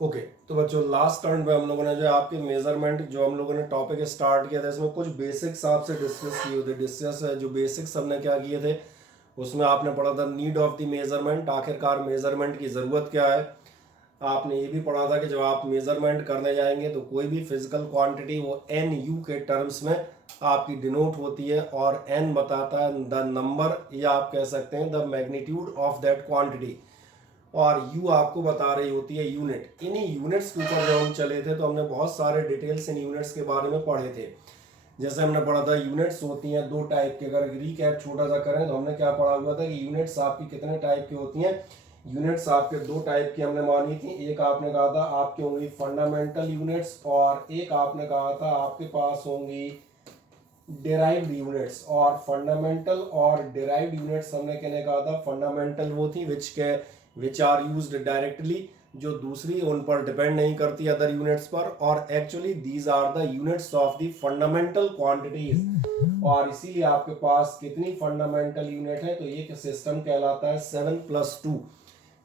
Okay. तो बच्चों last turn पे हम लोगों ने जो है आपके मेजरमेंट जो हम लोगों ने टॉपिक स्टार्ट किया था इसमें कुछ बेसिक्स आपसे डिस्कस किए थे। डिस्कस जो बेसिक्स हमने क्या किए थे उसमें आपने पढ़ा था नीड ऑफ द मेजरमेंट, आखिरकार मेजरमेंट की ज़रूरत क्या है। आपने ये भी पढ़ा था कि जब आप मेजरमेंट करने जाएंगे तो कोई भी फिजिकल क्वांटिटी वो एन यू के टर्म्स में आपकी डिनोट होती है, और एन बताता है द नंबर, या आप कह सकते हैं the magnitude of that quantity, और यू आपको बता रही होती है यूनिट। इन्हीं यूनिट्स के ऊपर जब हम चले थे तो हमने बहुत सारे डिटेल्स इन यूनिट्स के बारे में पढ़े थे। जैसे हमने पढ़ा था यूनिट्स होती हैं दो टाइप के। अगर रिकैप छोटा सा करें तो हमने क्या पढ़ा हुआ था कि यूनिट्स आपकी कितने टाइप की होती हैं। यूनिट्स आपके दो टाइप की हमने मानी थी। एक आपने कहा था आपकी होंगी फंडामेंटल यूनिट्स, और एक आपने कहा था आपके पास होंगी डिराइव्ड यूनिट्स। और फंडामेंटल और डिराइव्ड यूनिट्स हमने कहने कहा था फंडामेंटल वो थी विच आर यूज्ड डायरेक्टली, जो दूसरी उन पर डिपेंड नहीं करती अदर यूनिट्स पर, और actually these are the units of the fundamental quantities. और इसीलिए आपके पास कितनी फंडामेंटल यूनिट है तो ये सिस्टम कहलाता है 7+2।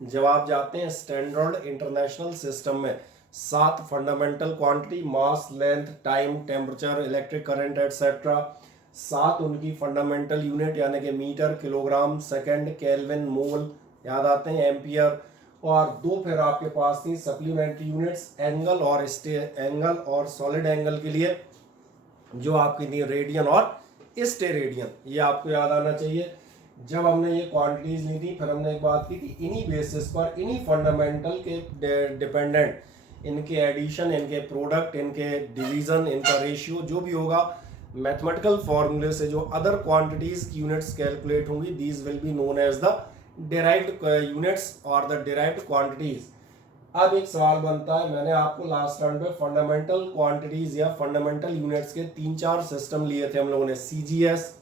जब आप जाते हैं स्टैंडर्ड इंटरनेशनल सिस्टम में 7 fundamental quantity, mass, length, time, temperature, electric current etcetera, 7 उनकी फंडामेंटल यूनिट यानी कि metre, kilogram, second, kelvin, mole याद आते हैं, एम्पियर। और दो फिर आपके पास थी सप्लीमेंट्री यूनिट्स, एंगल और सॉलिड एंगल के लिए जो आपकी थी रेडियन और स्टेरेडियन। ये आपको याद आना चाहिए। जब हमने ये क्वांटिटीज ली थी फिर हमने एक बात की थी इन्हीं बेसिस पर, इन्हीं फंडामेंटल के डिपेंडेंट इनके एडिशन, इनके प्रोडक्ट, इनके डिवीजन, इनका रेशियो जो भी होगा मैथमेटिकल फॉर्मूले से जो अदर क्वांटिटीज की यूनिट्स कैलकुलेट होंगी, these will be known as the derived units और द डिराइव्ड क्वांटिटीज। अब एक सवाल बनता है, मैंने आपको लास्ट टर्न पे फंडामेंटल क्वांटिटीज या फंडामेंटल यूनिट्स के 3-4 सिस्टम लिए थे हम लोगों ने। CGS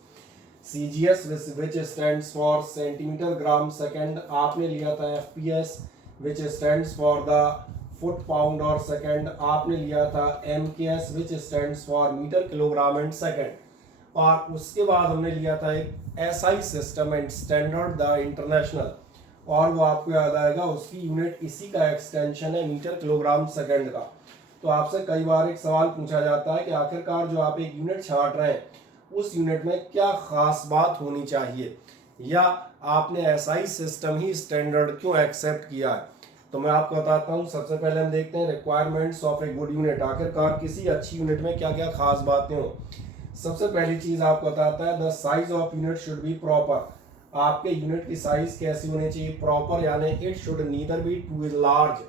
which stands for centimetre gram second, आपने लिया था FPS which stands for the foot pound और सेकंड, आपने लिया था MKS which stands for metre kilogram and second, और उसके बाद हमने लिया था एक SI system and standard the international, और वो आपको याद आएगा उसकी यूनिट इसी का एक्सटेंशन है मीटर किलोग्राम सेकंड का। तो आपसे कई बार एक सवाल पूछा जाता है कि आखिरकार जो आप एक यूनिट छांट रहे हैं उस यूनिट में क्या खास बात होनी चाहिए, या आपने एसआई सिस्टम ही स्टैंडर्ड क्यों एक्सेप्ट किया है। तो मैं आपको बताता हूँ। सबसे पहले हम देखते हैं requirements of a good unit, आखिरकार किसी अच्छी यूनिट में क्या क्या खास बातें हो। सबसे पहली चीज आपको बताता है the size of unit should be proper. आपके यूनिट की साइज कैसी होनी चाहिए, प्रॉपर, यानी it should neither be too large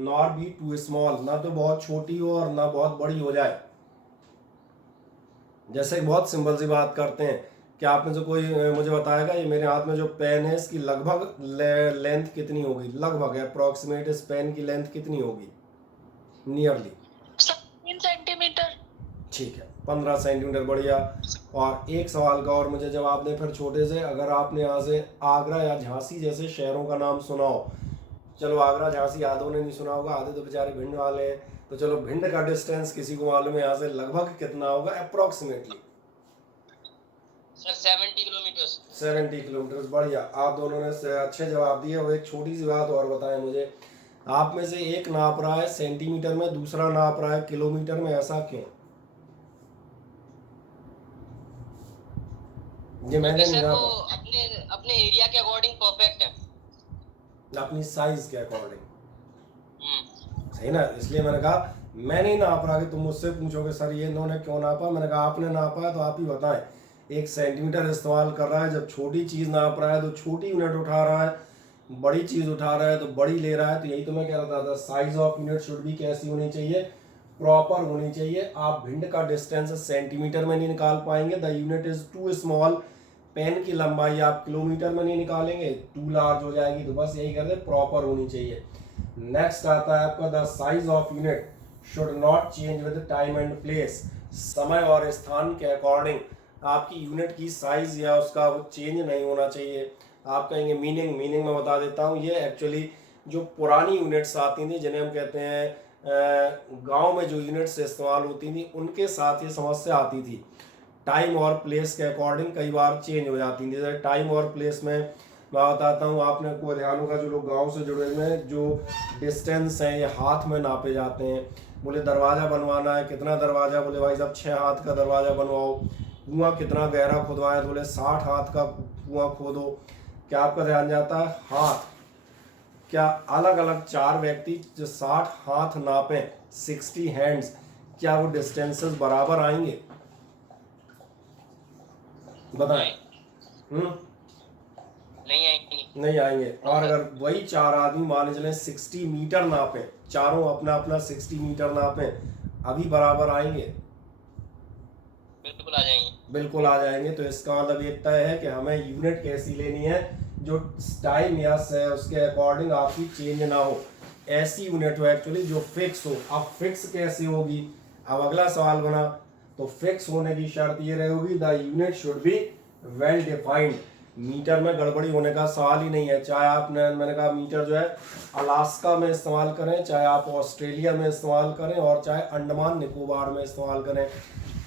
nor be too small, ना तो बहुत छोटी हो और ना बहुत बड़ी हो जाए। जैसे बहुत सिंपल सी बात करते हैं कि आप में से कोई मुझे बताएगा ये मेरे हाथ में जो पेन है इसकी लगभग लेंथ कितनी होगी, लगभग अप्रोक्सीमेट इस पेन की लेंथ कितनी होगी नियरली? 3 सेंटीमीटर। ठीक है, 15 सेंटीमीटर, बढ़िया। और एक सवाल का और मुझे जवाब दें फिर छोटे से, अगर आपने यहाँ से आगरा या झांसी जैसे शहरों का नाम सुना हो, चलो आगरा झांसी आधों ने नहीं सुना होगा, आधे तो बेचारे भिंड वाले हैं, तो चलो भिंड का डिस्टेंस किसी को मालूम है यहाँ से लगभग कितना होगा अप्रोक्सीमेटली? Sir 70 kilometre. 70 किलोमीटर, बढ़िया। आप दोनों ने अच्छे जवाब दिए। और एक छोटी सी बात और बताएं मुझे, आप में से एक नाप रहा है सेंटीमीटर में, दूसरा नाप रहा है किलोमीटर में, ऐसा क्यों? ये मैंने नहीं सर वो नापा। अपने अपने एरिया के अकॉर्डिंग परफेक्ट है, अपनी साइज के अकॉर्डिंग, सही ना? इसलिए मैंने कहा मैं नहीं नाप रहा कि तुम मुझसे पूछोगे सर ये इन्होंने क्यों नापा। मैंने कहा आपने नापा है तो आप ही बताएं। एक सेंटीमीटर इस्तेमाल कर रहा है, जब छोटी चीज़ नाप रहा है तो छोटी यूनिट उठा रहा है, बड़ी चीज़ उठा रहा है तो बड़ी ले रहा है। तो यही तो मैं कह रहा था, साइज ऑफ यूनिट शुड भी कैसी होनी चाहिए, प्रॉपर होनी चाहिए। आप भिंड का डिस्टेंस सेंटीमीटर में नहीं निकाल पाएंगे, the unit is too small. Pen की लंबाई आप किलोमीटर में नहीं निकालेंगे, टू लार्ज हो जाएगी। तो बस यही कहते हैं प्रॉपर होनी चाहिए। नेक्स्ट आता है आपका the size of unit should not change with time and place. समय और स्थान के अकॉर्डिंग आपकी यूनिट की साइज या उसका चेंज नहीं होना चाहिए। आप कहेंगे मीनिंग में बता देता हूँ। ये एक्चुअली जो पुरानी यूनिट्स आती थी जिन्हें हम कहते हैं गांव में जो यूनिट्स इस्तेमाल होती थी उनके साथ ये समस्या आती थी। टाइम और प्लेस के अकॉर्डिंग कई बार चेंज हो जाती थी। जैसे टाइम और प्लेस में मैं बताता हूँ, आपने को ध्यान होगा जो लोग गांव से जुड़े हुए हैं, जो डिस्टेंस हैं ये हाथ में नापे जाते हैं। बोले दरवाज़ा बनवाना है, कितना दरवाज़ा, बोले भाई साहब 6 हाथ का दरवाज़ा बनवाओ। कुआं कितना गहरा खुदवाए, बोले 60 हाथ का कुआं खोदो। क्या आपका ध्यान जाता है? हाथ। क्या अलग अलग 4 व्यक्ति जो 60 हाथ नापें, 60 हैंड्स, क्या वो डिस्टेंसेस बराबर आएंगे? बताएं। नहीं आएंगे। नहीं आएंगे। और अगर वही 4 आदमी मान चलें 60 मीटर नापें, चारों अपना अपना 60 मीटर नापें, अभी बराबर आएंगे? बिल्कुल आ जाएंगे। बिल्कुल आ जाएंगे। तो इसका मतलब ये तय है कि हमें यूनिट कैसी लेनी है जो टाइम या है उसके अकॉर्डिंग आपकी चेंज ना हो, ऐसी यूनिट हो एक्चुअली जो फिक्स हो। अब फिक्स कैसी होगी? अब अगला सवाल बना, तो फिक्स होने की शर्त ये रहेगी, the unit should be well defined. Metre में गड़बड़ी होने का सवाल ही नहीं है। चाहे आपने, मैंने कहा मीटर जो है अलास्का में इस्तेमाल करें, चाहे आप ऑस्ट्रेलिया में इस्तेमाल करें, और चाहे अंडमान निकोबार में इस्तेमाल करें,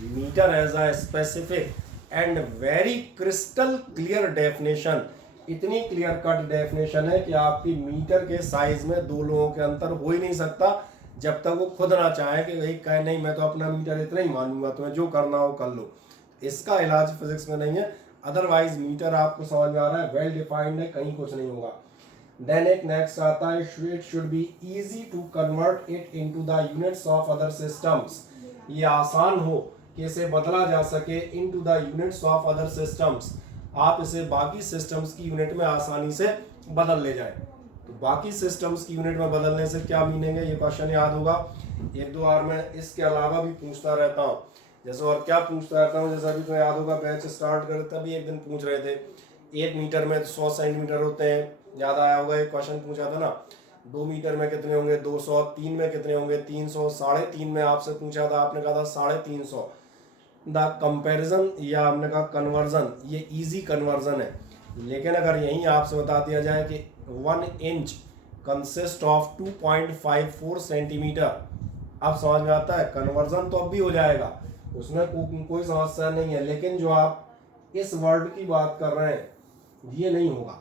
metre as a specific and very crystal clear definition. इतनी क्लियर कट डेफिनेशन है कि आपकी मीटर के साइज में दो लोगों के अंतर हो ही नहीं सकता, जब तक वो खुद ना चाहे कि भाई कहे नहीं मैं तो अपना मीटर इतना ही मानूंगा, तुम्हें जो करना हो कर लो। इसका इलाज फिजिक्स में नहीं है। अदरवाइज मीटर आपको समझ में आ रहा है, वेल डिफाइंड है, कहीं कुछ नहीं होगा। देन एक नेक्स्ट आता है, it should be easy to convert it into the units of other systems. ये आसान हो कि इसे बदला जा सके into the units of other systems, आप इसे बाकी सिस्टम्स की यूनिट में आसानी से बदल ले जाए। तो बाकी सिस्टम्स की यूनिट में बदलने से क्या मीनिंग है, ये क्वेश्चन याद होगा। एक दो बार मैं इसके अलावा भी पूछता रहता हूँ, जैसे और क्या पूछता रहता हूँ, जैसे अभी तो याद होगा बैच स्टार्ट करे तभी एक दिन पूछ रहे थे 1 मीटर में 100 सेंटीमीटर होते हैं, याद आया होगा, एक क्वेश्चन पूछा था ना। 2 मीटर में कितने होंगे? 200। 3 में कितने होंगे? 300। 3.5 में आपसे पूछा था, आपने कहा था 350। द कंपैरिजन या हमने कहा कन्वर्जन, ये इजी कन्वर्जन है। लेकिन अगर यहीं आपसे बता दिया जाए कि 1 इंच कंसिस्ट ऑफ 2.54 सेंटीमीटर, अब समझ में आता है। कन्वर्जन तो अब भी हो जाएगा, उसमें कोई समस्या नहीं है, लेकिन जो आप इस वर्ड की बात कर रहे हैं ये नहीं होगा।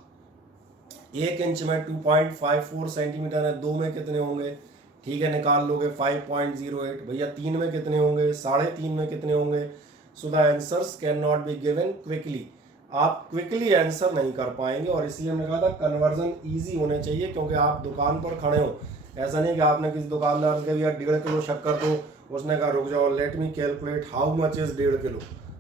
1 इंच में 2.54 सेंटीमीटर है, 2 में कितने होंगे? ठीक है, निकाल लोगे 5.08। भैया 3 में कितने होंगे? 3.5 में कितने होंगे? So the answers can not be given quickly, आप क्विकली आंसर नहीं कर पाएंगे। और इसलिए हमने कहा था कन्वर्जन इजी होने चाहिए, क्योंकि आप दुकान पर खड़े हो, ऐसा नहीं कि आपने किसी दुकानदार से भैया 1.5 किलो शक्कर दो, उसने कहा रुक जाओ let me calculate how much is 1.5 kilo.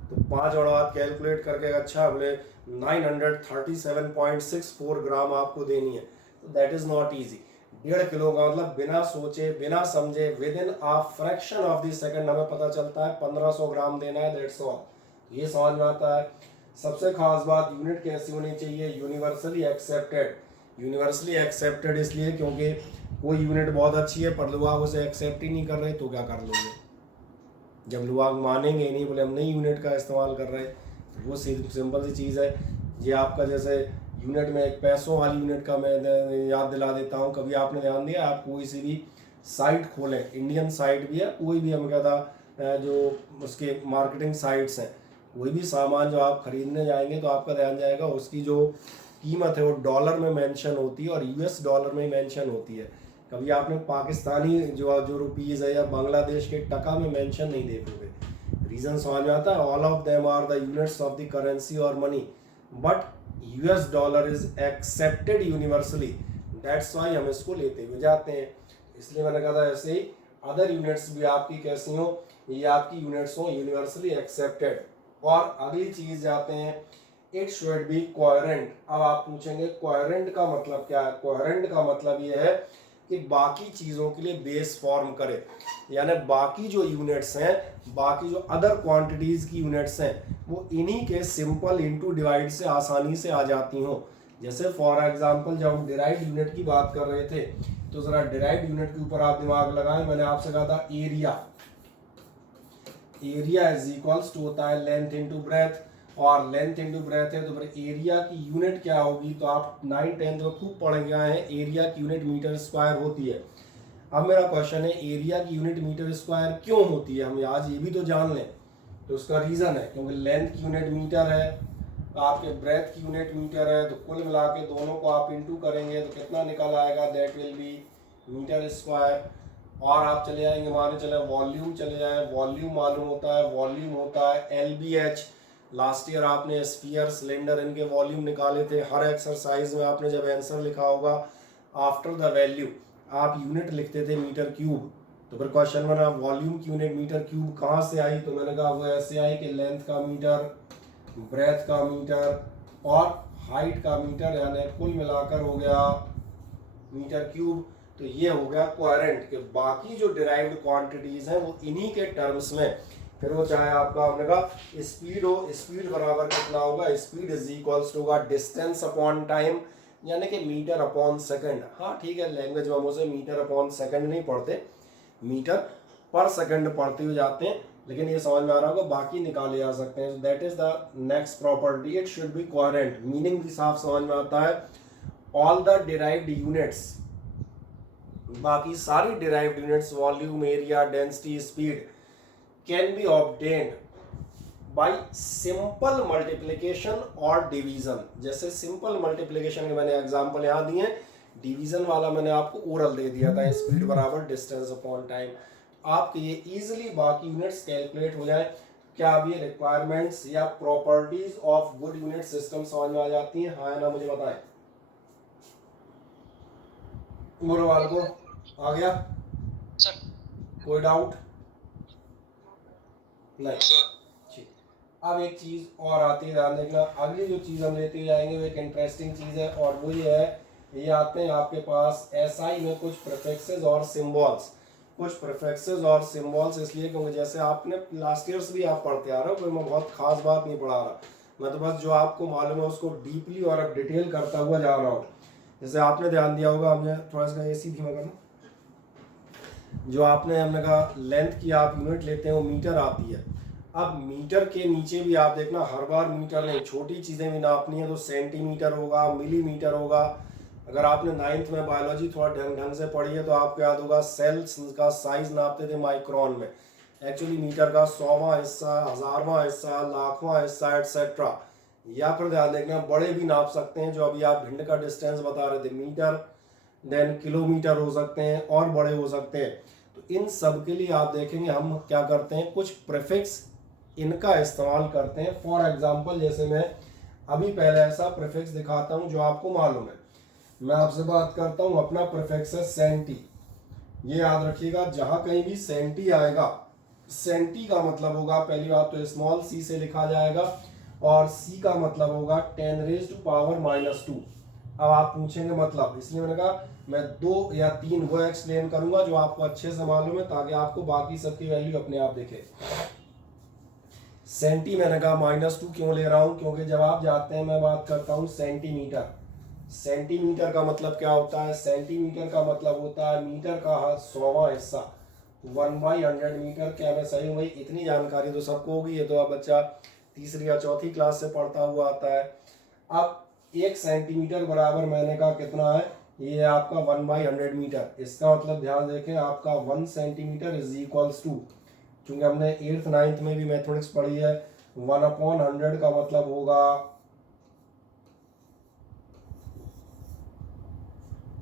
तो 5 और बाद कैलकुलेट करके अच्छा बोले 937.64 ग्राम आपको देनी है, तो that is not easy. 1.5 kilo का मतलब बिना सोचे बिना समझे with in a fraction of the second हमें पता चलता है 1500 ग्राम देना है, दैट्स ऑल। ये समझ में आता है। सबसे खास बात, यूनिट कैसी होनी चाहिए? Universally accepted. यूनिवर्सली एक्सेप्टेड इसलिए क्योंकि कोई यूनिट बहुत अच्छी है पर लोग उसे एक्सेप्ट ही नहीं कर रहे, तो क्या कर लोगे? जब लोग मानेंगे नहीं, बोले हम नई यूनिट का इस्तेमाल कर रहे हैं, तो वो सिंपल सी चीज़ है। ये आपका जैसे यूनिट में एक पैसों वाली यूनिट का मैं याद दिला देता हूँ। कभी आपने ध्यान दिया, आप कोई सी भी साइट खोलें, इंडियन साइट भी है, कोई भी हम कहता जो उसके मार्केटिंग साइट्स हैं, कोई भी सामान जो आप खरीदने जाएंगे तो आपका ध्यान जाएगा उसकी जो कीमत है वो डॉलर में मेंशन होती है और यूएस डॉलर में मेंशन होती है। कभी आपने पाकिस्तानी जो रुपीज़ है या बांग्लादेश के टका में मेंशन नहीं देखोगे। रीज़न समझ में आता है, all of them are the units of the currency और money, but US dollar is accepted universally, that's why हम इसको लेते हुए जाते हैं। इसलिए मैंने कहा था ऐसे ही अदर यूनिट्स भी आपकी कैसी हो, ये आपकी यूनिट्स हो यूनिवर्सली एक्सेप्टेड। और अगली चीज़ जाते हैं, इट शुड बी कोहेरेंट। अब आप पूछेंगे कोहेरेंट का मतलब क्या है? कोहेरेंट का मतलब ये है कि बाकी चीज़ों के लिए बेस फॉर्म करे, यानी बाकी जो यूनिट्स हैं, बाकी जो अदर क्वांटिटीज़ की यूनिट्स हैं, वो इन्हीं के सिंपल इनटू डिवाइड से आसानी से आ जाती हों। जैसे फॉर एग्जांपल जब हम डिराइव्ड यूनिट की बात कर रहे थे, तो ज़रा डिराइव्ड यूनिट के ऊपर आप दिमाग लगाएं। मैंने आपसे कहा था area, area is equals to होता है लेंथ इनटू ब्रेथ, और लेंथ इनटू ब्रेथ है तो फिर एरिया की यूनिट क्या होगी? तो आप 9th-10th में खूब पढ़ गए हैं, एरिया की यूनिट मीटर स्क्वायर होती है। अब मेरा क्वेश्चन है, एरिया की यूनिट मीटर स्क्वायर क्यों होती है? हम आज ये भी तो जान लें। तो उसका रीज़न है क्योंकि लेंथ की यूनिट मीटर है, आपके ब्रेथ की यूनिट मीटर है, तो कुल मिला के दोनों को आप इंटू करेंगे तो कितना निकल आएगा, that will be metre square. और आप चले जाएंगे, माने चले वॉल्यूम चले जाए, वॉल्यूम मालूम होता है, वॉल्यूम होता है LBH। लास्ट ईयर आपने स्फीयर, सिलेंडर, इनके वॉल्यूम निकाले थे। हर एक्सरसाइज में आपने जब आंसर लिखा होगा आफ्टर द वैल्यू आप यूनिट लिखते थे मीटर क्यूब। तो फिर क्वेश्चन बना वॉल्यूम की यूनिट मीटर क्यूब कहाँ से आई, तो मैंने कहा वो ऐसे आई कि लेंथ का मीटर, ब्रेथ का मीटर और हाइट का मीटर, यानी कुल मिलाकर हो गया मीटर क्यूब। तो ये हो गया कोहेरेंट। के बाकी जो डिराइव्ड क्वांटिटीज हैं वो इन्हीं के टर्म्स में, फिर वो चाहे आपका हमने कहा स्पीड हो, स्पीड बराबर कितना होगा, स्पीड इज इक्वल्स टू होगा डिस्टेंस अपॉन टाइम, यानी कि मीटर अपॉन सेकंड। हाँ ठीक है, लैंग्वेज में हम उसे मीटर अपॉन सेकंड नहीं पढ़ते, मीटर पर सेकंड पढ़ते हुए जाते हैं, लेकिन ये समझ में आ रहा होगा, बाकी निकाले जा सकते हैं। That is the next property, it should B coherent. Meaning भी साफ समझ में आता है। ऑल द डिराइव्ड यूनिट्स, बाकी सारी derived units, volume, area, density, speed, can be obtained by simple multiplication और डिवीजन। जैसे सिंपल मल्टीप्लिकेशन के मैंने एग्जांपल यहाँ दिए हैं, डिवीजन वाला मैंने आपको ओरल दे दिया था, स्पीड बराबर डिस्टेंस अपॉन टाइम। आपके ये इजीली बाकी यूनिट्स कैलकुलेट हो जाए। क्या अब ये रिक्वायरमेंट्स या properties of good unit system समझ में आ जाती हैं, हाँ या ना, मुझे बताएं। मुरवाल को आ गया सर? कोई डाउट नहीं? सर ठीक, अब एक चीज और आती है, ध्यान देखना। अगली जो चीज हम लेते जाएंगे वो एक इंटरेस्टिंग चीज है, और वो ये है, ये आते हैं आपके पास SI में कुछ प्रीफिक्सेस और सिंबल्स। कुछ प्रीफिक्सेस और सिंबल्स इसलिए क्योंकि जैसे आपने लास्ट ईयर से भी आप पढ़ते आ रहे हो, कोई मैं बहुत खास बात नहीं पढ़ा रहा, मैं तो बस जो आपको मालूम है उसको डीपली और अब डिटेल करता हुआ जा रहा हूँ। जैसे आपने ध्यान दिया होगा, हमने थोड़ा सा AC धीमा करना, जो हमने कहा लेंथ की आप यूनिट लेते हैं वो मीटर आती है। अब मीटर के नीचे भी आप देखना, हर बार मीटर नहीं, छोटी चीज़ें भी नापनी है तो सेंटीमीटर होगा, मिलीमीटर होगा। अगर आपने 9th में बायोलॉजी थोड़ा ढंग से पढ़ी है तो आपको याद होगा सेल्स का साइज नापते थे माइक्रोन में। एक्चुअली मीटर का 100वां हिस्सा, 1000वां हिस्सा, लाखवां हिस्सा एटसेट्रा। या फिर ध्यान देखना, बड़े भी नाप सकते हैं, जो अभी आप भिंड का डिस्टेंस बता रहे थे, मीटर, देन किलोमीटर हो सकते हैं और बड़े हो सकते हैं। तो इन सब के लिए आप देखेंगे हम क्या करते हैं, कुछ प्रीफिक्स इनका इस्तेमाल करते हैं। फॉर एग्जांपल, जैसे मैं अभी पहले ऐसा प्रीफिक्स दिखाता हूं जो आपको मालूम है। मैं आपसे बात करता हूं, अपना प्रीफिक्स है सेंटी। ये याद रखिएगा, जहां कहीं भी सेंटी आएगा, सेंटी का मतलब होगा, पहली बात तो स्मॉल c से लिखा जाएगा, और c का मतलब होगा 10⁻⁻²। अब आप पूछेंगे मतलब, इसलिए मैंने कहा मैं 2 या 3 वो एक्सप्लेन करूंगा जो आपको अच्छे से मालूम है, ताकि आपको बाकी सबकी वैल्यू अपने आप दिखे। सेंटी मैंने कहा -2 क्यों ले रहा हूं, क्योंकि जब आप जाते हैं, मैं बात करता हूं सेंटीमीटर। सेंटीमीटर का मतलब क्या होता है, सेंटीमीटर का मतलब होता है मीटर का 100वां हिस्सा, 1/100 मीटर। क्या मैं सही हूँ भाई? इतनी जानकारी तो सबको होगी, ये तो आप बच्चा तीसरी या चौथी क्लास से पढ़ता हुआ आता है। अब 1 सेंटीमीटर बराबर मैंने कहा कितना है, ये आपका 1/100 मीटर। इसका मतलब ध्यान देखें, आपका 1 सेंटीमीटर इज इक्वल्स टू, क्योंकि हमने 8th 9th में भी मैथमेटिक्स पढ़ी है, 1/100 का मतलब होगा,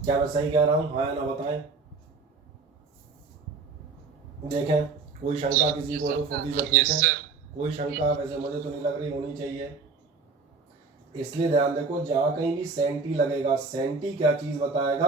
क्या मैं सही कह रहा हूँ, हाँ या ना बताएं। देखें, कोई शंका किसी को तो फुर्ती से पूछें, कोई शंका वैसे मुझे तो नहीं लग रही होनी चाहिए। इसलिए ध्यान देखो, जहां कहीं भी सेंटी लगेगा, सेंटी क्या चीज बताएगा,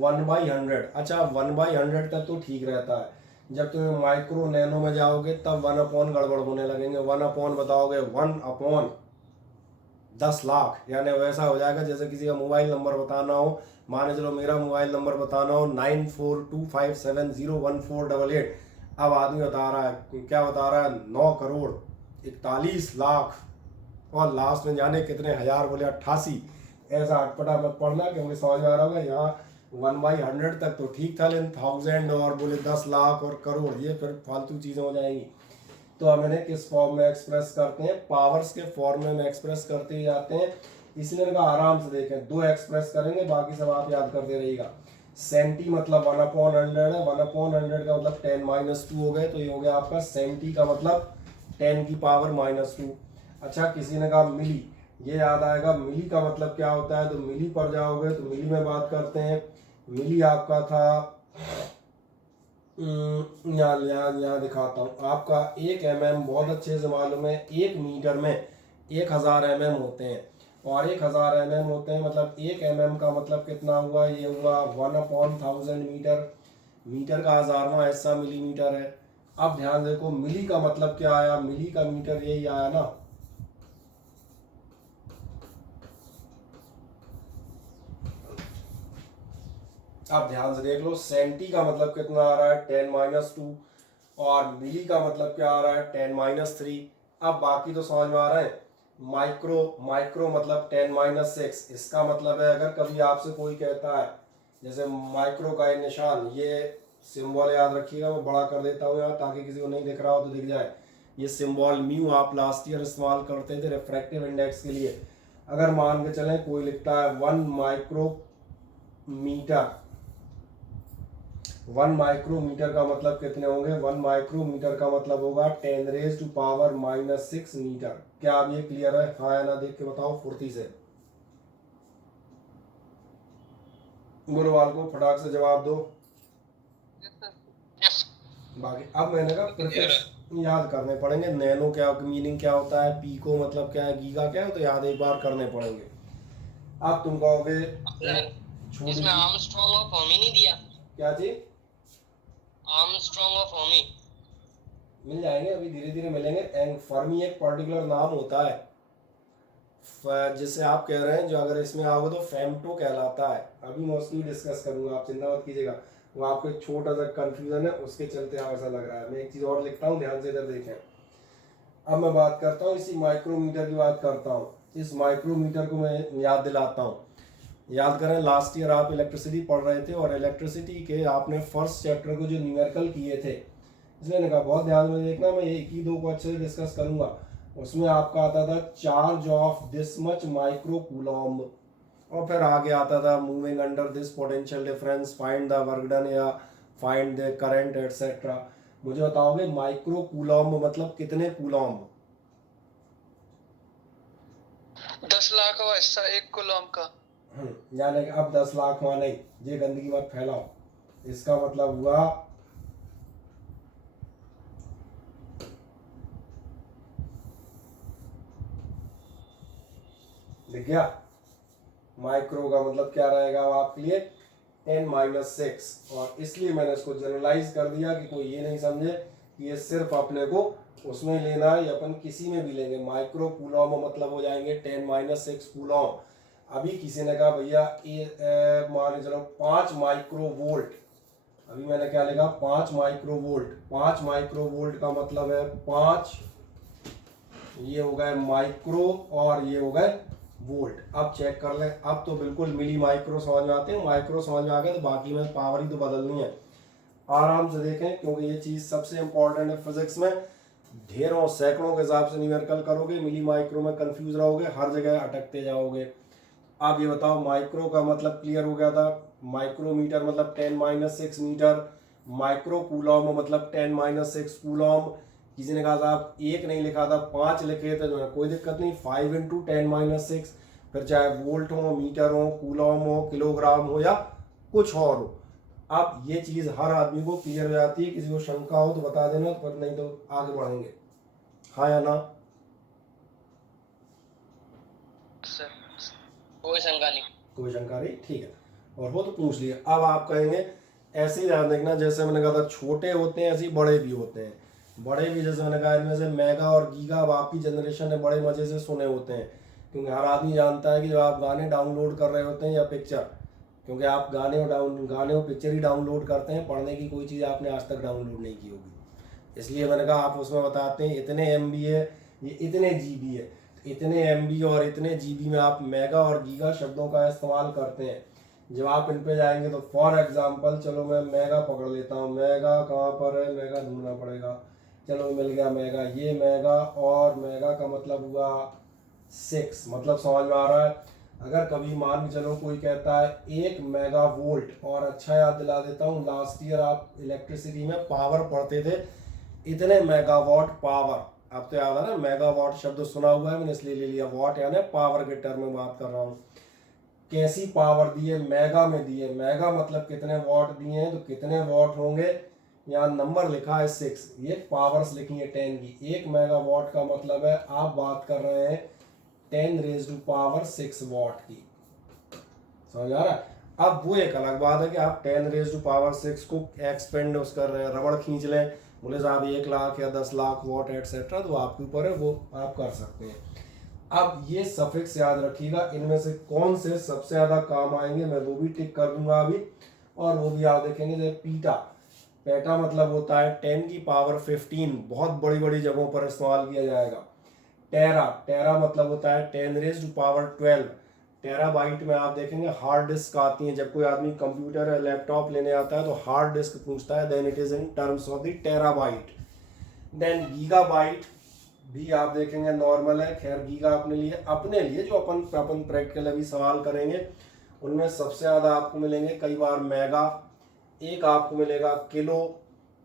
1/100। अच्छा, 1/100 तक तो ठीक रहता है, जब तुम माइक्रो नैनो में जाओगे तब 1 गड़बड़ होने लगेंगे। 1 बताओगे 1/10 लाख, यानी वैसा हो जाएगा जैसे किसी का मोबाइल नंबर बताना हो। मान चलो मेरा मोबाइल नंबर बताना हो 9425701488। अब आदमी बता रहा है, क्या बता रहा है, 9,41,00,000 और लास्ट में जाने कितने हजार बोले, 88। ऐसा अटपटा मत पढ़ना, क्योंकि समझ में आ रहा होगा यहाँ 1/100 तक तो ठीक था, लेकिन 1000 और बोले 10 लाख और करोड़, ये फिर फालतू चीज़ें हो जाएंगी। तो हम इन्हें किस फॉर्म में एक्सप्रेस करते हैं, पावर्स के फॉर्म में एक्सप्रेस करते जाते हैं। इसलिए इनका आराम से देखें, 2 एक्सप्रेस करेंगे, बाकी सब आप याद करते रहिएगा। सेंटी मतलब 1/100 है, 1/100 का मतलब 10⁻² हो गए, तो ये हो गया आपका सेंटी का मतलब 10⁻²। अच्छा, किसी ने कहा मिली, ये याद आएगा। मिली का मतलब क्या होता है, तो मिली पर जाओगे तो मिली में बात करते हैं। मिली आपका था, यहाँ यहाँ यहाँ दिखाता हूँ आपका 1 mm, बहुत अच्छे से मालूम है 1 मीटर में 1000 mm होते हैं, और 1000 mm होते हैं मतलब 1 mm का मतलब कितना हुआ, ये हुआ 1/1000 मीटर। मीटर का 1000वां हिस्सा मिलीमीटर है। अब ध्यान देखो मिली का मतलब क्या आया, मिली का मीटर यही आया ना। अब ध्यान से देख लो, सेंटी का मतलब कितना आ रहा है 10-2, और मिली का मतलब क्या आ रहा है 10-3। अब बाकी तो समझ में आ रहा है। माइक्रो, माइक्रो मतलब 10-6। इसका मतलब है अगर कभी आपसे कोई कहता है, जैसे माइक्रो का ये निशान, ये सिंबल याद रखिएगा, मैं बड़ा कर देता हूँ यहाँ ताकि किसी को नहीं दिख रहा हो तो दिख जाए। ये सिंबल म्यू आप लास्ट ईयर इस्तेमाल करते थे रिफ्रैक्टिव इंडेक्स के लिए। अगर मान के चलें कोई लिखता है 1 माइक्रोमीटर, 1 माइक्रोमीटर का मतलब कितने होंगे, 1 माइक्रोमीटर का मतलब होगा 10⁻⁻⁻6 मीटर। क्या अब ये क्लियर है, हाँ या ना देख के बताओ फुर्ती से। गुरुवाल को फटाक से जवाब दो। यस। बाकी अब मैंने कहा प्रीफिक्स याद करने पड़ेंगे। नैनो क्या मीनिंग क्या होता है, पीको मतलब क्या है, गीगा क्या है, तो याद एक बार करने पड़ेंगे। अब तुम कहोगे छोटी इसमें आर्मस्ट्रॉन्ग और फर्मी नहीं दिया, क्या चीज, आर्मस्ट्रॉन्ग और फर्मी। मिल जाएंगे अभी धीरे धीरे मिलेंगे। एंड फर्मी एक पर्टिकुलर नाम होता है जिससे आप कह रहे हैं, जो अगर इसमें आओगे तो फेम्टो कहलाता है। अभी मैं उसकी डिस्कस करूंगा, आप चिंता मत कीजिएगा। वो आपको एक छोटा सा कंफ्यूजन है उसके चलते ऐसा लग रहा है। मैं एक चीज़ और लिखता हूँ, ध्यान से इधर देखें। अब मैं बात करता हूँ इसी माइक्रोमीटर की बात करता हूँ। इस माइक्रोमीटर को मैं याद दिलाता हूँ। याद करें लास्ट ईयर आप इलेक्ट्रिसिटी पढ़ रहे थे, और इलेक्ट्रिसिटी के आपने फर्स्ट चैप्टर को जो न्यूमेरिकल किए थे, इसलिए मैंने कहा बहुत ध्यान में देखना, मैं एक ही दो को अच्छे से डिस्कस करूंगा। उसमें आपका आता था charge of this much micro coulomb, और फिर आगे आता था moving under this potential difference, find the work done या फाइंड द करंट एटसेट्रा। मुझे बताओगे माइक्रो कूलॉम्ब मतलब कितने कूलॉम्ब? 10 लाख का हिस्सा 1 कूलॉम का। यानी कि अब 10 लाख वहां नहीं, ये गंदगी मत फैलाओ। इसका मतलब हुआ दिख गया, माइक्रो का मतलब क्या रहेगा अब आपके लिए 10-6। और इसलिए मैंने इसको जनरलाइज कर दिया कि कोई ये नहीं समझे कि ये सिर्फ अपने को उसमें लेना है, या अपन किसी में भी लेंगे। माइक्रो कूलॉम मतलब हो जाएंगे 10-6 कूलॉम। अभी किसी ने कहा भैया ये मान के चलो 5 माइक्रो वोल्ट, अभी मैंने क्या लिखा 5 माइक्रो वोल्ट। 5 माइक्रो वोल्ट का मतलब है 5, ये हो गए माइक्रो और ये हो गए वोल्ट। अब चेक कर लें, अब तो बिल्कुल मिली माइक्रो समझ में आते हैं, माइक्रो समझ में आ गए तो बाकी में पावर ही तो बदलनी है। आराम से देखें क्योंकि ये चीज़ सबसे इंपॉर्टेंट है फिजिक्स में। ढेरों सैकड़ों के हिसाब से न्यूमेरिकल करोगे, मिली माइक्रो में कंफ्यूज रहोगे, हर जगह अटकते जाओगे। अब ये बताओ माइक्रो का मतलब क्लियर हो गया था। माइक्रोमीटर मतलब 10-6 मीटर, माइक्रो कूलॉम मतलब 10-6 कूलॉम। किसी ने कहा था आप एक नहीं लिखा था 5 लिखे थे, जो है कोई दिक्कत नहीं, 5 × 10-6, फिर चाहे वोल्ट हो, मीटर हो, कूलॉम हो, किलोग्राम हो या कुछ और हो। अब ये चीज़ हर आदमी को क्लियर हो जाती है। किसी को शंका हो तो बता देना, पर नहीं तो आगे बढ़ेंगे, हाँ या ना? सर कोई शंका नहीं। कोई शंका नहीं, ठीक है। और वो तो पूछ लिया। अब आप कहेंगे ऐसे ही ध्यान देखना, जैसे मैंने कहा था छोटे होते हैं ऐसे ही बड़े भी होते हैं। बड़े भी जैसे मैंने कहा इनमें से मेगा और गीगा अब आपकी जनरेशन ने बड़े मजे से सुने होते हैं, क्योंकि हर आदमी जानता है कि जब आप गाने डाउनलोड कर रहे होते हैं या पिक्चर, क्योंकि आप गाने और पिक्चर ही डाउनलोड करते हैं, पढ़ने की कोई चीज़ आपने आज तक डाउनलोड नहीं की होगी। इसलिए मैंने कहा आप उसमें बताते हैं इतने MB है, ये इतने GB है। इतने MB और इतने GB में आप मेगा और गीगा शब्दों का इस्तेमाल करते हैं। जब आप इन पे जाएंगे तो फॉर एग्जांपल, चलो मैं मेगा पकड़ लेता हूँ। मेगा कहाँ पर है, मेगा ढूंढना पड़ेगा। चलो मिल गया मेगा, ये मेगा, और मेगा का मतलब हुआ 6, मतलब समझ में आ रहा है। अगर कभी मान के चलो कोई कहता है 1 मेगा वोल्ट, और अच्छा याद दिला देता हूँ लास्ट ईयर आप इलेक्ट्रिसिटी में पावर पढ़ते थे, इतने मेगावाट पावर। अब तो याद आ ना, मेगावाट शब्द सुना हुआ है मैंने इसलिए ले लिया। वाट यानी पावर के टर्म में बात कर रहा हूँ। कैसी पावर दी है, मेगा में दी है। मेगा मतलब कितने वॉट दिए हैं, तो कितने वॉट होंगे, यहाँ नंबर लिखा है 6, ये पावर्स लिखी है 10 की। 1 मेगावाट का मतलब है आप बात कर रहे हैं 10⁻6 वॉट की। समझ आ रहा है? अब वो एक अलग बात है कि आप 10⁻6 को एक्सपेंड उस कर रहे हैं, रबड़ खींच लें, बोले साहब 1 लाख या 10 लाख वॉट एटसेट्रा, तो आपके ऊपर है, वो आप कर सकते हैं। अब ये सफिक्स याद रखिएगा, इनमें से कौन से सबसे ज़्यादा काम आएंगे मैं वो भी टिक कर दूंगा अभी, और वो भी आप देखेंगे। जैसे पीटा, पेटा मतलब होता है 10⁻15, बहुत बड़ी बड़ी जगहों पर इस्तेमाल किया जाएगा। टेरा, टेरा मतलब होता है 10⁻12। टेराबाइट में आप देखेंगे हार्ड डिस्क आती हैं, जब कोई आदमी कंप्यूटर या लैपटॉप लेने आता है तो हार्ड डिस्क पूछता है, then it is in terms of the terabyte. Then gigabyte भी आप देखेंगे नॉर्मल है। खैर गीगा अपने लिए जो अपन प्रैक्टिकल अभी सवाल करेंगे उनमें सबसे ज़्यादा आपको मिलेंगे कई बार मेगा। एक आपको मिलेगा किलो,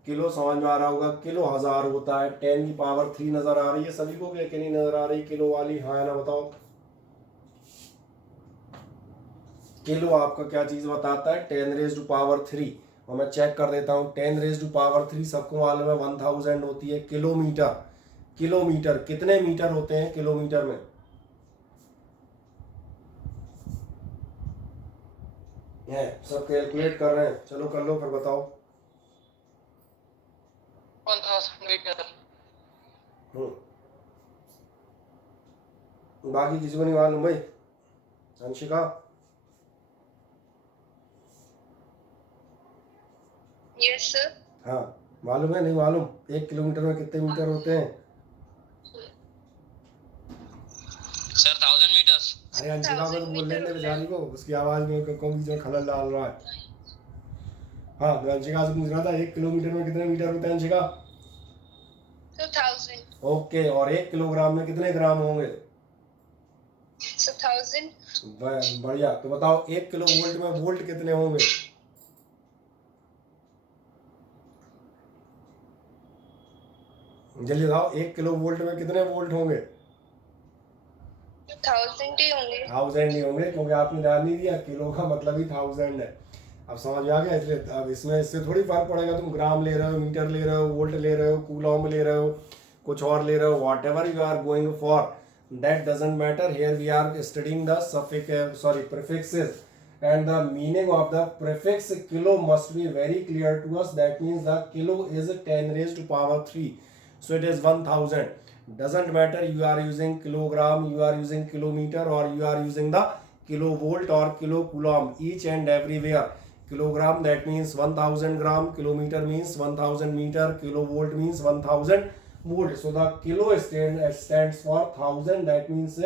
किलो समझ में आ रहा होगा, किलो 1000 होता है। 10⁻3 नजर आ रही है सभी को कि नहीं नजर आ रही किलो वाली, हाँ या ना बताओ। किलो आपका क्या चीज बताता है, 10⁻3। और मैं चेक कर देता हूँ, 10⁻3 सबको मालूम है 1000 होती है। किलोमीटर, किलोमीटर कितने मीटर होते हैं किलोमीटर में, है सब कैलकुलेट कर रहे हैं, चलो कर लो फिर बताओ। 1000 मीटर। बाकी किसी को नहीं मालूम भाई? अंशिका? Yes sir. हाँ मालूम है, नहीं मालूम? 1 किलोमीटर में कितने मीटर होते हैं? Sir 1000 metres. अरे अंशिका को तो बोल लेने बेचारी को, उसकी आवाज में बीच में खलल डाल रहा है। हाँ मैं अंशिका से पूछ रहा था 1 किलोमीटर में कितने मीटर होते हैं अंशिका? सर 1000। ओके, और 1 किलोग्राम में कितने ग्राम होंगे? सर 1000। बढ़िया, तो बताओ 1 किलो वोल्ट में वोल्ट कितने होंगे? जल्दी बताओ, 1 किलो वोल्ट में कितने वोल्ट होंगे? 1000 ही होंगे। 1000 ही होंगे, क्योंकि आपने ध्यान नहीं दिया, किलो का मतलब ही 1000 है। अब समझ में आ गया? इसलिए अब इसमें इससे थोड़ी फर्क पड़ेगा तुम ग्राम ले रहे हो, मीटर ले रहे हो, वोल्ट ले रहे हो, कूलॉम ले रहे हो, कुछ और ले रहे हो, whatever you are going for, that doesn't matter. Here we are studying the prefixes and the meaning of the prefix kilo must be very clear to us. That means the kilo is 10⁻3, so it is 1000. Doesn't matter you are using kilogram, you are using kilometer, or you are using the kilovolt or kilocoulomb, each and everywhere. Kilogram that means 1000 gram, kilometer means 1000 meter, kilovolt means 1000 volt. So the kilo stands for 1000, that means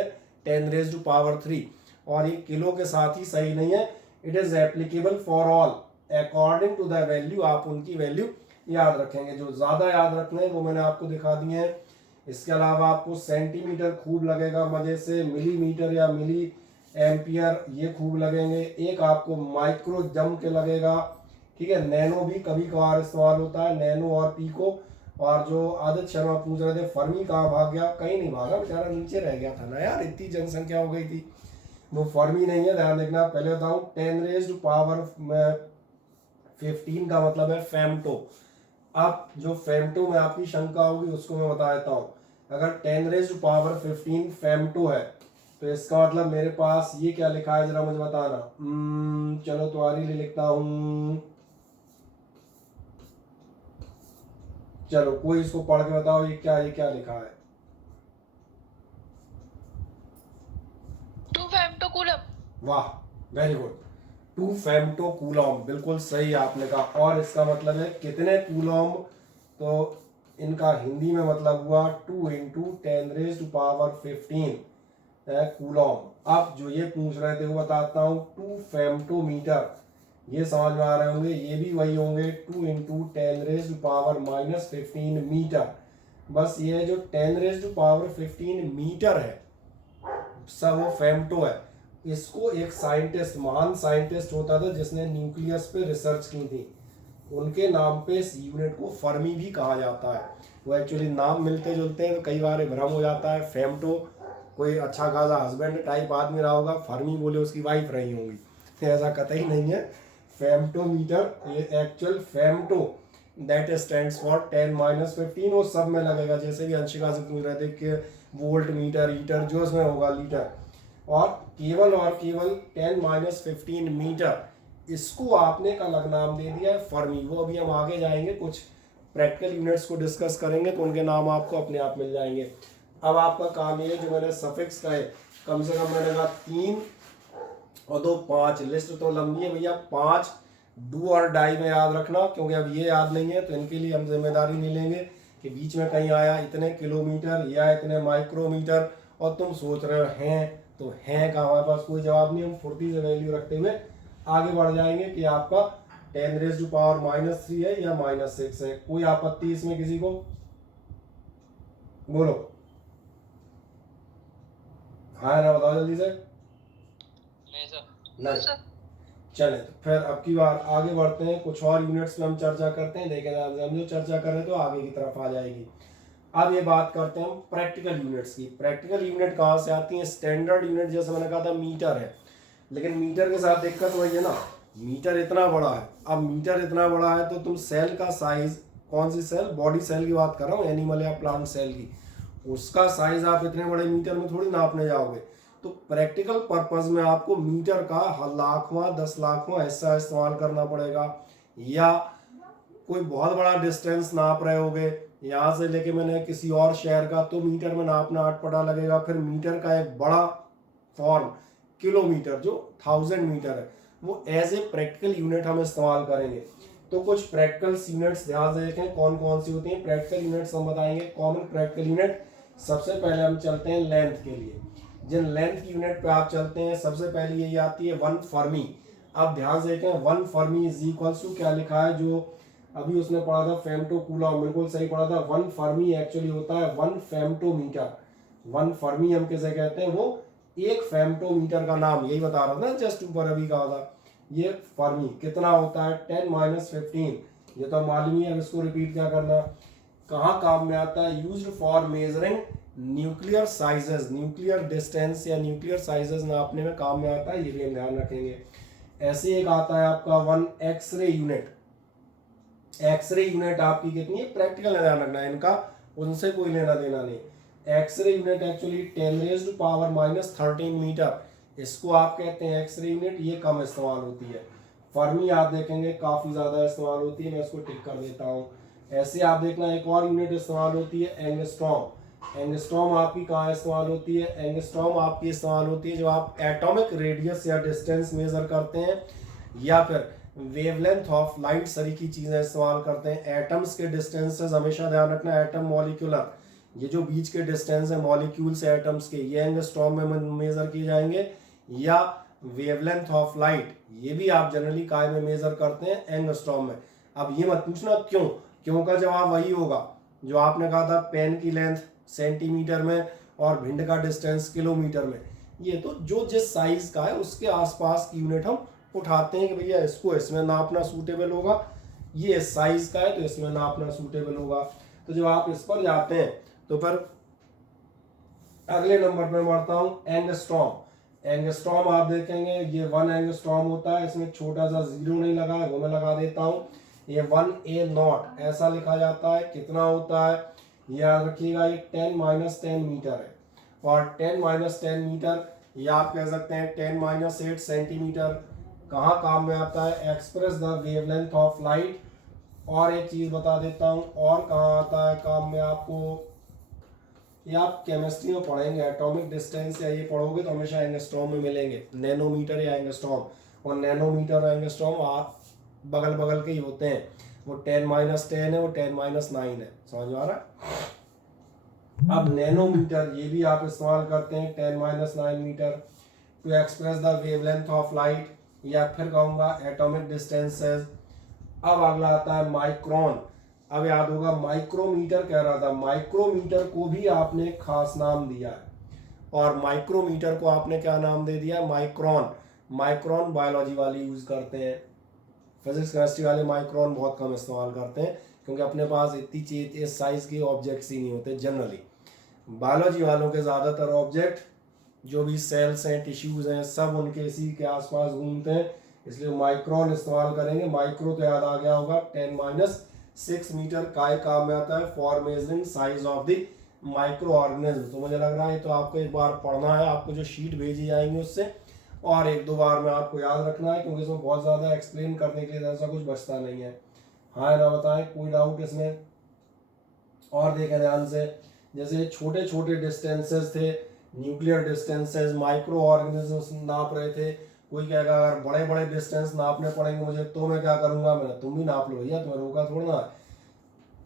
10⁻3। और ये kilo के साथ ही सही नहीं है, it is applicable for all according to the value. आप उनकी value याद रखेंगे, जो ज़्यादा याद रखने हैं वो मैंने आपको दिखा दिए हैं। इसके अलावा आपको सेंटीमीटर खूब लगेगा मजे से, मिलीमीटर या मिली एम्पियर ये खूब लगेंगे। एक आपको माइक्रो जम के लगेगा, ठीक है। नैनो भी कभी कभार इस्तेमाल होता है, नैनो और पीको। और जो आदित्य शर्मा पूछ रहे थे फर्मी कहाँ भाग गया, कहीं नहीं भागा, बेचारा नीचे रह गया था ना यार, इतनी जनसंख्या हो गई थी। वो फर्मी नहीं है, ध्यान देखना। पहले बताऊं 10⁻15 का मतलब है फेमटो। अब जो फेमटो में आपकी शंका होगी उसको मैं बता देता हूँ। अगर 10⁻15 फेमटो है तो इसका मतलब मेरे पास ये क्या लिखा है जरा मुझे बताना। चलो तुम्हारे लिए लिखता हूँ, चलो कोई इसको पढ़ के बताओ ये क्या लिखा है। 2 फेम्टोकूलम। वाह वेरी गुड, 2 फेम्टोकूलॉम, बिल्कुल सही आपने कहा। और इसका मतलब है कितने कूलॉम, तो इनका हिंदी में मतलब हुआ 2 × 10⁻15 कूलॉम। अब जो ये पूछ रहे थे वो बताता हूँ, 2 फेम्टोमीटर, ये समझ में आ रहे होंगे, ये भी वही होंगे 2 × 10⁻−15 मीटर। बस ये जो 10⁻15 मीटर है सब वो फेमटो है। इसको एक साइंटिस्ट, महान साइंटिस्ट होता था जिसने न्यूक्लियस पे रिसर्च की थी, उनके नाम पे इस यूनिट को फर्मी भी कहा जाता है। वो एक्चुअली नाम मिलते जुलते हैं तो कई बार भ्रम हो जाता है। फेम्टो कोई अच्छा खासा हस्बैंड टाइप आदमी रहा होगा, फर्मी बोले उसकी वाइफ रही होंगी, ऐसा कतई नहीं है। फेम्टोमीटर, ये actual femto that stands for 10-15, वो सब में लगेगा। जैसे भी अंशिका से पूछ रहे थे कि वोल्ट मीटर, हीटर, जो उसमें होगा लीटर, और केवल 10-15 मीटर, इसको आपने एक अलग नाम दे दिया है फर्मी। वो अभी हम आगे जाएंगे, कुछ प्रैक्टिकल यूनिट्स को डिस्कस करेंगे तो उनके नाम आपको अपने आप मिल जाएंगे। अब आपका काम ये है, जो मैंने सफिक्स का है, कम से कम मैंने कहा 3 और 2 5, लिस्ट तो लंबी है भैया, 5 डू और डाई में याद रखना, क्योंकि अब ये याद नहीं है तो इनके लिए हम जिम्मेदारी नहीं लेंगे कि बीच में कहीं आया इतने किलोमीटर या इतने माइक्रोमीटर और तुम सोच रहे हो हैं, तो हैं का हमारे पास कोई जवाब नहीं। हम फुर्ती से वैल्यू रखते हुए आगे बढ़ जाएंगे कि आपका 10⁻³ है या -6 है। कोई आपत्ति इसमें किसी को? बोलो, हाँ ना, बताओ जल्दी से। नहीं, चले तो फिर अब की बार आगे बढ़ते हैं, कुछ और यूनिट्स पे हम चर्चा करते हैं। देखें हम जो चर्चा कर रहे तो आगे की तरफ आ जाएगी। अब ये बात करते हैं हम प्रैक्टिकल यूनिट्स की। प्रैक्टिकल यूनिट कहाँ से आती है? स्टैंडर्ड यूनिट जैसे मैंने कहा था मीटर है, लेकिन मीटर के साथ दिक्कत वही है ना, मीटर इतना बड़ा है। अब मीटर इतना बड़ा है तो तुम सेल का साइज, कौन सी सेल, बॉडी सेल की बात कर रहा हूँ, एनिमल या प्लांट सेल की, उसका साइज आप इतने बड़े मीटर में थोड़ी नापने जाओगे। तो प्रैक्टिकल पर्पस में आपको मीटर का लाखवां 10 लाखवां हिस्सा इस्तेमाल करना पड़ेगा, या कोई बहुत बड़ा डिस्टेंस नाप रहे होगे यहाँ से लेके मैंने किसी और शहर का, तो मीटर में नापना अटपटा लगेगा। फिर मीटर का एक बड़ा फॉर्म किलोमीटर, जो 1000 मीटर है, वो एज ए प्रैक्टिकल यूनिट हम इस्तेमाल करेंगे। तो कुछ प्रैक्टिकल यूनिट्स ध्यान से देखें कौन कौन सी होती हैं। प्रैक्टिकल यूनिट्स हम बताएंगे, कॉमन प्रैक्टिकल यूनिट। सबसे पहले हम चलते हैं लेंथ के लिए। जिन लेंथ की यूनिट पे आप चलते हैं, सबसे पहले यही आती है 1 फर्मी। अब ध्यान से देखें, 1 फर्मी इज इक्वल्स टू क्या लिखा है, जो अभी उसने पढ़ा था फेम्टो कूलॉम, बिल्कुल सही पढ़ा था। 1 फर्मी एक्चुअली होता है 1 फेम्टोमीटर। 1 फर्मी हम किसे कहते हैं, वो 1 फेम्टोमीटर का नाम, यही बता रहा था जस्ट ऊपर अभी कहा था। ये फर्मी कितना होता है, 10⁻15। ये तो मालूम ही है, अब इसको रिपीट क्या करना। कहाँ काम में आता है? Used for measuring nuclear sizes, nuclear distance या न्यूक्लियर साइजेस नापने में काम में आता है, ये भी हम ध्यान रखेंगे। ऐसे एक आता है आपका 1 एक्सरे यूनिट। एक्सरे यूनिट आपकी कितनी है, प्रैक्टिकल ध्यान रखना है इनका, उनसे कोई लेना देना नहीं। एक्सरे यूनिट एक्चुअली 10⁻13 मीटर, इसको आप कहते हैं एक्सरे यूनिट। ये कम इस्तेमाल होती है। फर्मी आप देखेंगे काफ़ी ज़्यादा इस्तेमाल होती है, मैं इसको टिक कर देता हूँ। ऐसे आप देखना एक और यूनिट इस्तेमाल होती है एंगस्ट्रॉम। एंगस्ट्रॉम आपकी कहाँ इस्तेमाल होती है? एंगस्ट्रॉम आपकी इस्तेमाल होती है जो आप एटॉमिक रेडियस या डिस्टेंस मेजर करते हैं, या फिर वेवलेंथ ऑफ लाइट सारी की चीज़ें इस्तेमाल करते हैं। एटम्स के डिस्टेंसेस हमेशा ध्यान रखना, एटम मॉलिक्यूलर, ये जो बीच के डिस्टेंस है मॉलिक्यूल से एटम्स के, ये एंगस्ट्रॉम में मेजर किए जाएंगे। या वेवलेंथ ऑफ लाइट, ये भी आप जनरली काय में मेजर करते हैं, एंगस्ट्रॉम में। अब ये मत पूछना क्यों, क्यों का जवाब वही होगा जो आपने कहा था, पेन की लेंथ सेंटीमीटर में और भिंड का डिस्टेंस किलोमीटर में। ये तो जो जिस साइज का है उसके आसपास की यूनिट हम उठाते हैं कि भैया इसको इसमें नापना सूटेबल होगा, ये इस साइज का है तो इसमें नापना सूटेबल होगा। तो जब आप इस पर जाते हैं तो फिर अगले नंबर पर बढ़ता हूँ, एंगस्ट्रॉम। एंगस्ट्रॉम आप देखेंगे ये 1 एंगस्ट्रॉम होता है, इसमें छोटा सा 0 नहीं लगा है, वो मैं लगा देता हूँ। ये 1A0 ऐसा लिखा जाता है। कितना होता है याद रखिएगा, ये 10⁻10 मीटर है। और 10⁻10 मीटर या आप कह सकते हैं 10⁻8 सेंटीमीटर कहाँ काम में आता है? Express the wavelength of light. और एक चीज़ बता देता हूँ, और कहाँ आता है काम में आपको, ये आप केमिस्ट्री में पढ़ेंगे, एटॉमिक डिस्टेंस या ये पढ़ोगे तो हमेशा एंगस्ट्रॉम में मिलेंगे, नैनोमीटर या एंगस्ट्रॉम। और नैनोमीटर और एंगस्ट्रॉम आप बगल बगल के ही होते हैं, वो 10⁻10 है, वो 10⁻9 है, समझ में आ रहा है। अब नैनोमीटर ये भी आप इस्तेमाल करते हैं, 10⁻9 metre to express the wavelength of light, या फिर कहूँगा एटॉमिक डिस्टेंसेस। अब अगला आता है माइक्रोन। अब याद होगा माइक्रोमीटर कह रहा था, माइक्रोमीटर को भी आपने खास नाम दिया है, और माइक्रोमीटर को आपने क्या नाम दे दिया? माइक्रोन। माइक्रोन बायोलॉजी वाले यूज करते हैं। फिजिक्स केमिस्ट्री वाले माइक्रोन बहुत कम इस्तेमाल करते हैं क्योंकि अपने पास इतनी चीज इस साइज़ के ऑब्जेक्ट्स ही नहीं होते जनरली। बायोलॉजी वालों के ज़्यादातर ऑब्जेक्ट जो भी सेल्स हैं, टिश्यूज़ हैं, सब उनके इसी के आसपास घूमते हैं, इसलिए माइक्रोन इस्तेमाल करेंगे। माइक्रो तो याद आ गया होगा, 10⁻6 मीटर काय काम में आता है for measuring size of the micro organism. तो मुझे लग रहा है तो आपको एक बार पढ़ना है, आपको जो शीट भेजी जाएंगी उससे, और एक दो बार में आपको याद रखना है क्योंकि इसमें बहुत ज़्यादा एक्सप्लेन करने के लिए ऐसा कुछ बचता नहीं है। हाँ ना बताएं, कोई डाउट इसमें? और देखें ध्यान से, जैसे छोटे छोटे डिस्टेंसेस थे, न्यूक्लियर डिस्टेंसेस, माइक्रो ऑर्गेनिजम्स नाप रहे थे। कोई कहेगा अगर बड़े बड़े डिस्टेंस नापने पड़ेंगे मुझे तो मैं क्या करूंगा, मैंने तुम भी नाप लो भैया, तुम्हें रोका थोड़ा ना।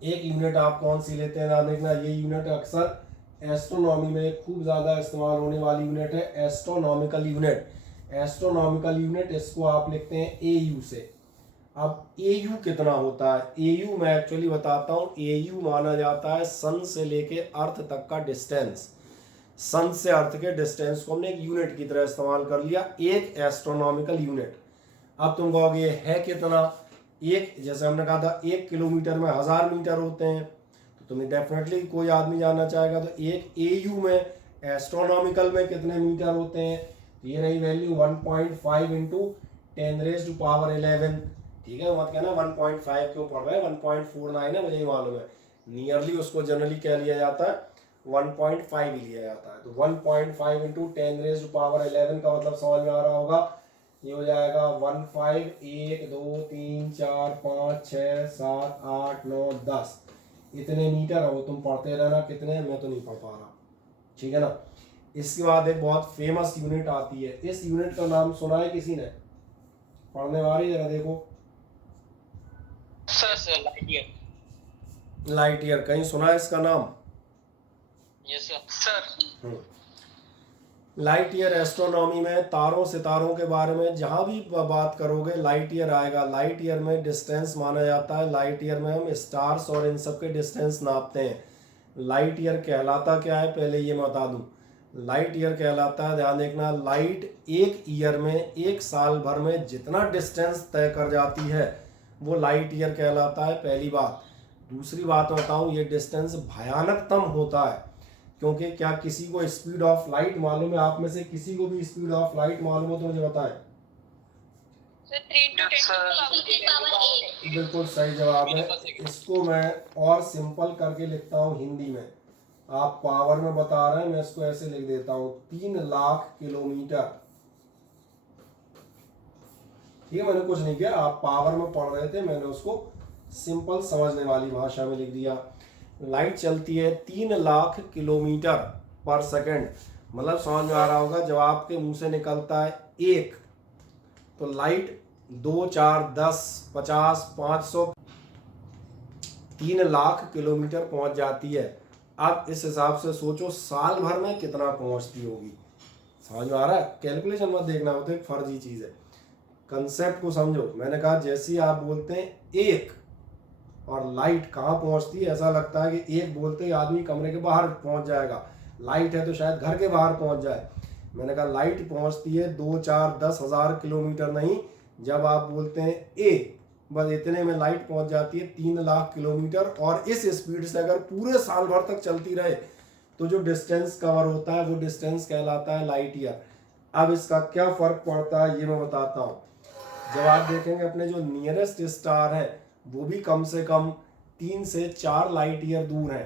एक यूनिट आप कौन सी लेते हैं ना देखना, ये यूनिट अक्सर एस्ट्रोनॉमी में खूब ज़्यादा इस्तेमाल होने वाली यूनिट है, एस्ट्रोनॉमिकल यूनिट। एस्ट्रोनॉमिकल यूनिट, इसको आप लिखते हैं AU से। अब AU कितना होता है? AU मैं एक्चुअली बताता हूँ। AU माना जाता है सन से लेके अर्थ तक का डिस्टेंस। सन से अर्थ के डिस्टेंस को हमने एक यूनिट की तरह इस्तेमाल कर लिया, एक एस्ट्रोनॉमिकल यूनिट। अब तुम कहोगे है कितना? एक, जैसे हमने कहा था 1 किलोमीटर में 1000 मीटर होते हैं, तो तुम्हें डेफिनेटली कोई आदमी जानना चाहेगा तो एक AU में, एस्ट्रोनॉमिकल में कितने मीटर होते हैं? ये रही वैल्यू 1.5 इंटू 10⁻11। ठीक है, मत कहना 1.5 क्यों पढ़ रहे हैं, 1.49 है, मुझे ही मालूम है। नियरली उसको जनरली क्या लिया जाता है, 1.5 ही लिया जाता है। तो 1.5 इंटू 10⁻11 का मतलब समझ में आ रहा होगा, ये हो जाएगा 15, 1 2 3 4 5 6 7 8 9 10 इतने मीटर। हो तुम पढ़ते रहना कितने, मैं तो नहीं पढ़ पा रहा, ठीक है ना। इसके बाद एक बहुत फेमस यूनिट आती है, इस यूनिट का नाम सुना है किसी ने? पढ़ने वाली जरा देखो। Sir light year. Light year, कहीं सुना है इसका नाम? Yes sir. Light year astronomy में तारों सितारों के बारे में जहाँ भी बात करोगे लाइट ईयर आएगा। लाइट ईयर में डिस्टेंस माना जाता है, लाइट ईयर में हम स्टार्स और इन सब के डिस्टेंस नापते हैं। लाइट ईयर कहलाता क्या है पहले ये मैं बता दूं। लाइट ईयर कहलाता है, ध्यान देखना, लाइट एक ईयर में, एक साल भर में जितना डिस्टेंस तय कर जाती है वो लाइट ईयर कहलाता है, पहली बात। दूसरी बात बताऊं, ये डिस्टेंस भयानकतम होता है क्योंकि क्या किसी को स्पीड ऑफ लाइट मालूम है? आप में से किसी को भी स्पीड ऑफ लाइट मालूम हो तो मुझे बताएं। बिल्कुल सही जवाब है। इसको मैं और सिंपल करके लिखता हूँ हिंदी में, आप पावर में बता रहे हैं, मैं इसको ऐसे लिख देता हूँ 3 लाख किलोमीटर। ठीक है, मैंने कुछ नहीं किया, आप पावर में पढ़ रहे थे, मैंने उसको सिंपल समझने वाली भाषा में लिख दिया। लाइट चलती है 3 लाख किलोमीटर पर सेकंड, मतलब समझ में आ रहा होगा, जब आपके मुंह से निकलता है एक, तो लाइट 2 4 10 50 500 3 लाख किलोमीटर पहुंच जाती है। अब इस हिसाब से सोचो साल भर में कितना पहुंचती होगी। समझ में आ रहा है? कैलकुलेशन मत देखना, वो तो एक फर्जी चीज है, कंसेप्ट को समझो। मैंने कहा जैसे आप बोलते हैं एक, और लाइट कहाँ पहुंचती है, ऐसा लगता है कि एक बोलते ही आदमी कमरे के बाहर पहुंच जाएगा, लाइट है तो शायद घर के बाहर पहुंच जाए। मैंने कहा लाइट पहुंचती है 2 4 10 हज़ार किलोमीटर नहीं, जब आप बोलते हैं ए, बस इतने में लाइट पहुंच जाती है 3 लाख किलोमीटर। और इस स्पीड से अगर पूरे साल भर तक चलती रहे तो जो डिस्टेंस कवर होता है वो डिस्टेंस कहलाता है लाइट ईयर। अब इसका क्या फर्क पड़ता है ये मैं बताता हूँ। जब आप देखेंगे अपने जो नियरेस्ट स्टार है वो भी कम से कम 3 से 4 लाइट ईयर दूर है।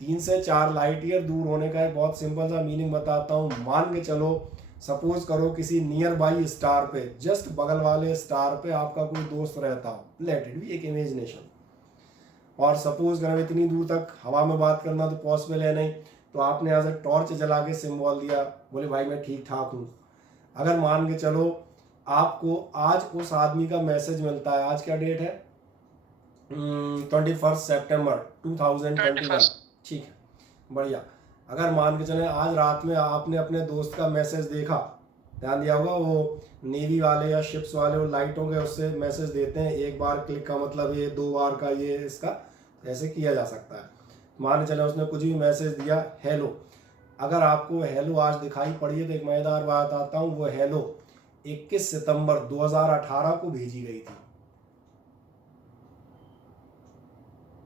3 से 4 लाइट ईयर दूर होने का एक बहुत सिंपल सा मीनिंग बताता हूँ। मान के चलो, सपोज करो किसी नियर बाई स्टार पे, जस्ट बगल वाले स्टार पे आपका कोई दोस्त रहता हो, लेट इट बी एक इमेजिनेशन, और सपोज करो इतनी दूर तक हवा में बात करना तो पॉसिबल है नहीं, तो आपने यहाँ से टॉर्च जला के सिंबल दिया, बोले भाई मैं ठीक ठाक हूँ। अगर मान के चलो आपको आज उस आदमी का मैसेज मिलता है, आज क्या डेट है, 21 सितंबर 2021, ठीक है, बढ़िया। अगर मान के चले आज रात में आपने अपने दोस्त का मैसेज देखा, ध्यान दिया होगा वो नेवी वाले या शिप्स वाले वो लाइटों के उससे मैसेज देते हैं, एक बार क्लिक का मतलब ये, 2 बार का ये, इसका ऐसे किया जा सकता है। मान के चले उसने कुछ भी मैसेज दिया हेलो, अगर आपको हेलो आज दिखाई पड़ी है तो एक मजेदार बात आता हूँ, वो हेलो 21 सितंबर 2018 को भेजी गई थी।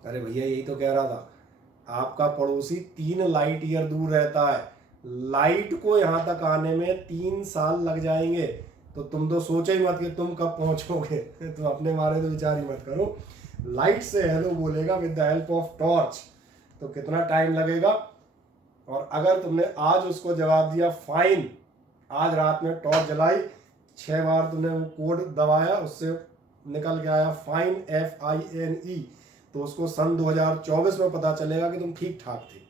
अरे भैया यही तो कह रहा था, आपका पड़ोसी 3 लाइट ईयर दूर रहता है, लाइट को यहाँ तक आने में 3 साल लग जाएंगे, तो तुम तो सोचो ही मत कि तुम कब पहुंचोगे। तुम अपने बारे में विचार ही मत करो। लाइट से हेलो बोलेगा with the help of torch, तो कितना टाइम लगेगा। और अगर तुमने आज उसको जवाब दिया फाइन, आज रात में टॉर्च जलाई, 6 बार तुमने वो कोड दबाया, उससे निकल के आया फाइन FINE, तो उसको सन 2024 में पता चलेगा कि तुम ठीक ठाक थे।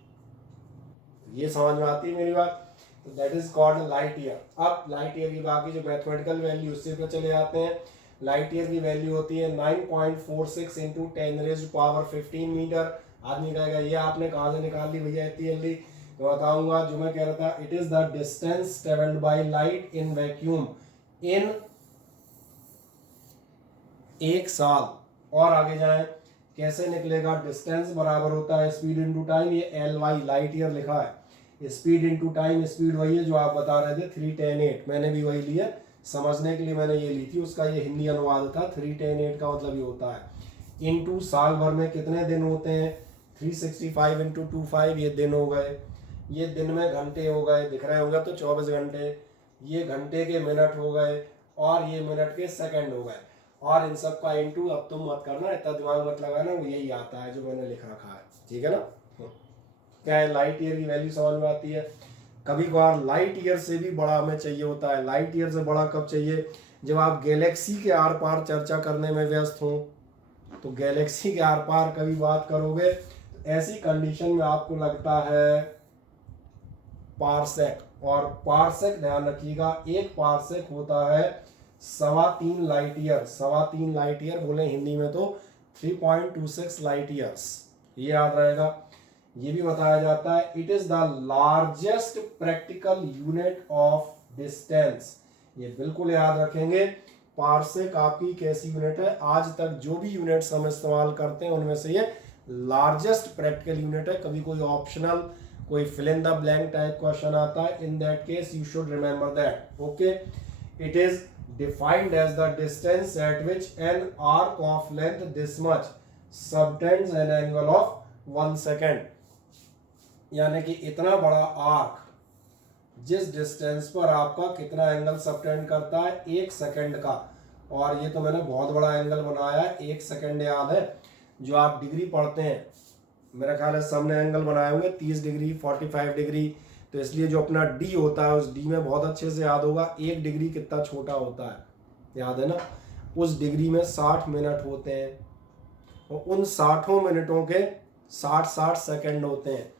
ये समझ में आती है मेरी बात। तो that is called light year. अब लाइट ईयर की बाकी जो मैथमेटिकल वैल्यू उससे पे चले जाते हैं। लाइट ईयर की वैल्यू होती है 9.46 इंटू 10⁻15 मीटर। आदमी कहेगा ये आपने कहाँ से निकाल ली भैया इतनी जल्दी, तो बताऊंगा। जो मैं कह रहा था, it is the distance travelled by light in vacuum in 1 साल। और आगे जाएं, कैसे निकलेगा? डिस्टेंस बराबर होता है स्पीड इनटू टाइम, ये LY लाइट ईयर लिखा है, स्पीड इनटू टाइम। स्पीड वही है जो आप बता रहे थे 310.8, मैंने भी वही लिया, समझने के लिए मैंने ये ली थी, उसका ये हिंदी अनुवाद था। 310.8 का मतलब ये होता है इनटू साल भर में कितने दिन होते हैं, 365 इंटू 25, ये दिन हो गए। ये दिन में घंटे हो गए, दिख रहे होंगे तो 24 घंटे। ये घंटे के मिनट हो गए, और ये मिनट के सेकंड हो गए। और इन सब का इंटू, अब तुम मत करना, इतना दिमाग मत लगाना, वो यही आता है जो मैंने लिख रखा है, ठीक है ना। क्या है, लाइट ईयर की वैल्यू समझ में आती है। कभी कभार लाइट ईयर से भी बड़ा हमें चाहिए होता है। लाइट ईयर से बड़ा कब चाहिए? जब आप गैलेक्सी के आर पार चर्चा करने में व्यस्त हो, तो गैलेक्सी के आर पार कभी बात करोगे, तो ऐसी कंडीशन में आपको लगता है पारसेक। और पारसेक ध्यान रखिएगा, एक पारसेक होता है 3.25 लाइट ईयर। 3.25 लाइट ईयर बोले हिंदी में तो 3.26 लाइट ईयर्स, ये याद रहेगा। ये भी बताया जाता है it is the largest practical unit of distance. ये बिल्कुल याद रखेंगे। पारसेक आपकी कैसी यूनिट है? आज तक जो भी यूनिट्स हम इस्तेमाल करते हैं उनमें से ये लार्जेस्ट प्रैक्टिकल यूनिट है। कभी कोई ऑप्शनल, कोई fill in the blank type question आता है, in that case you should remember that. Okay, it is defined as the distance at which an arc of length this much subtends an angle of 1 second। यानी कि इतना बड़ा arc जिस distance पर आपका कितना एंगल सबटेंड करता है, 1 सेकंड का। और ये तो मैंने बहुत बड़ा एंगल बनाया है, 1 सेकंड याद है। जो आप डिग्री पढ़ते हैं, मेरा ख्याल है सबने एंगल बनाए होंगे 30 डिग्री, 45 डिग्री, तो इसलिए जो अपना डी होता है उस डी में बहुत अच्छे से याद होगा 1 डिग्री कितना छोटा होता है, याद है ना। उस डिग्री में 60 मिनट होते हैं, और उन 60 मिनटों के 60 सेकंड होते हैं।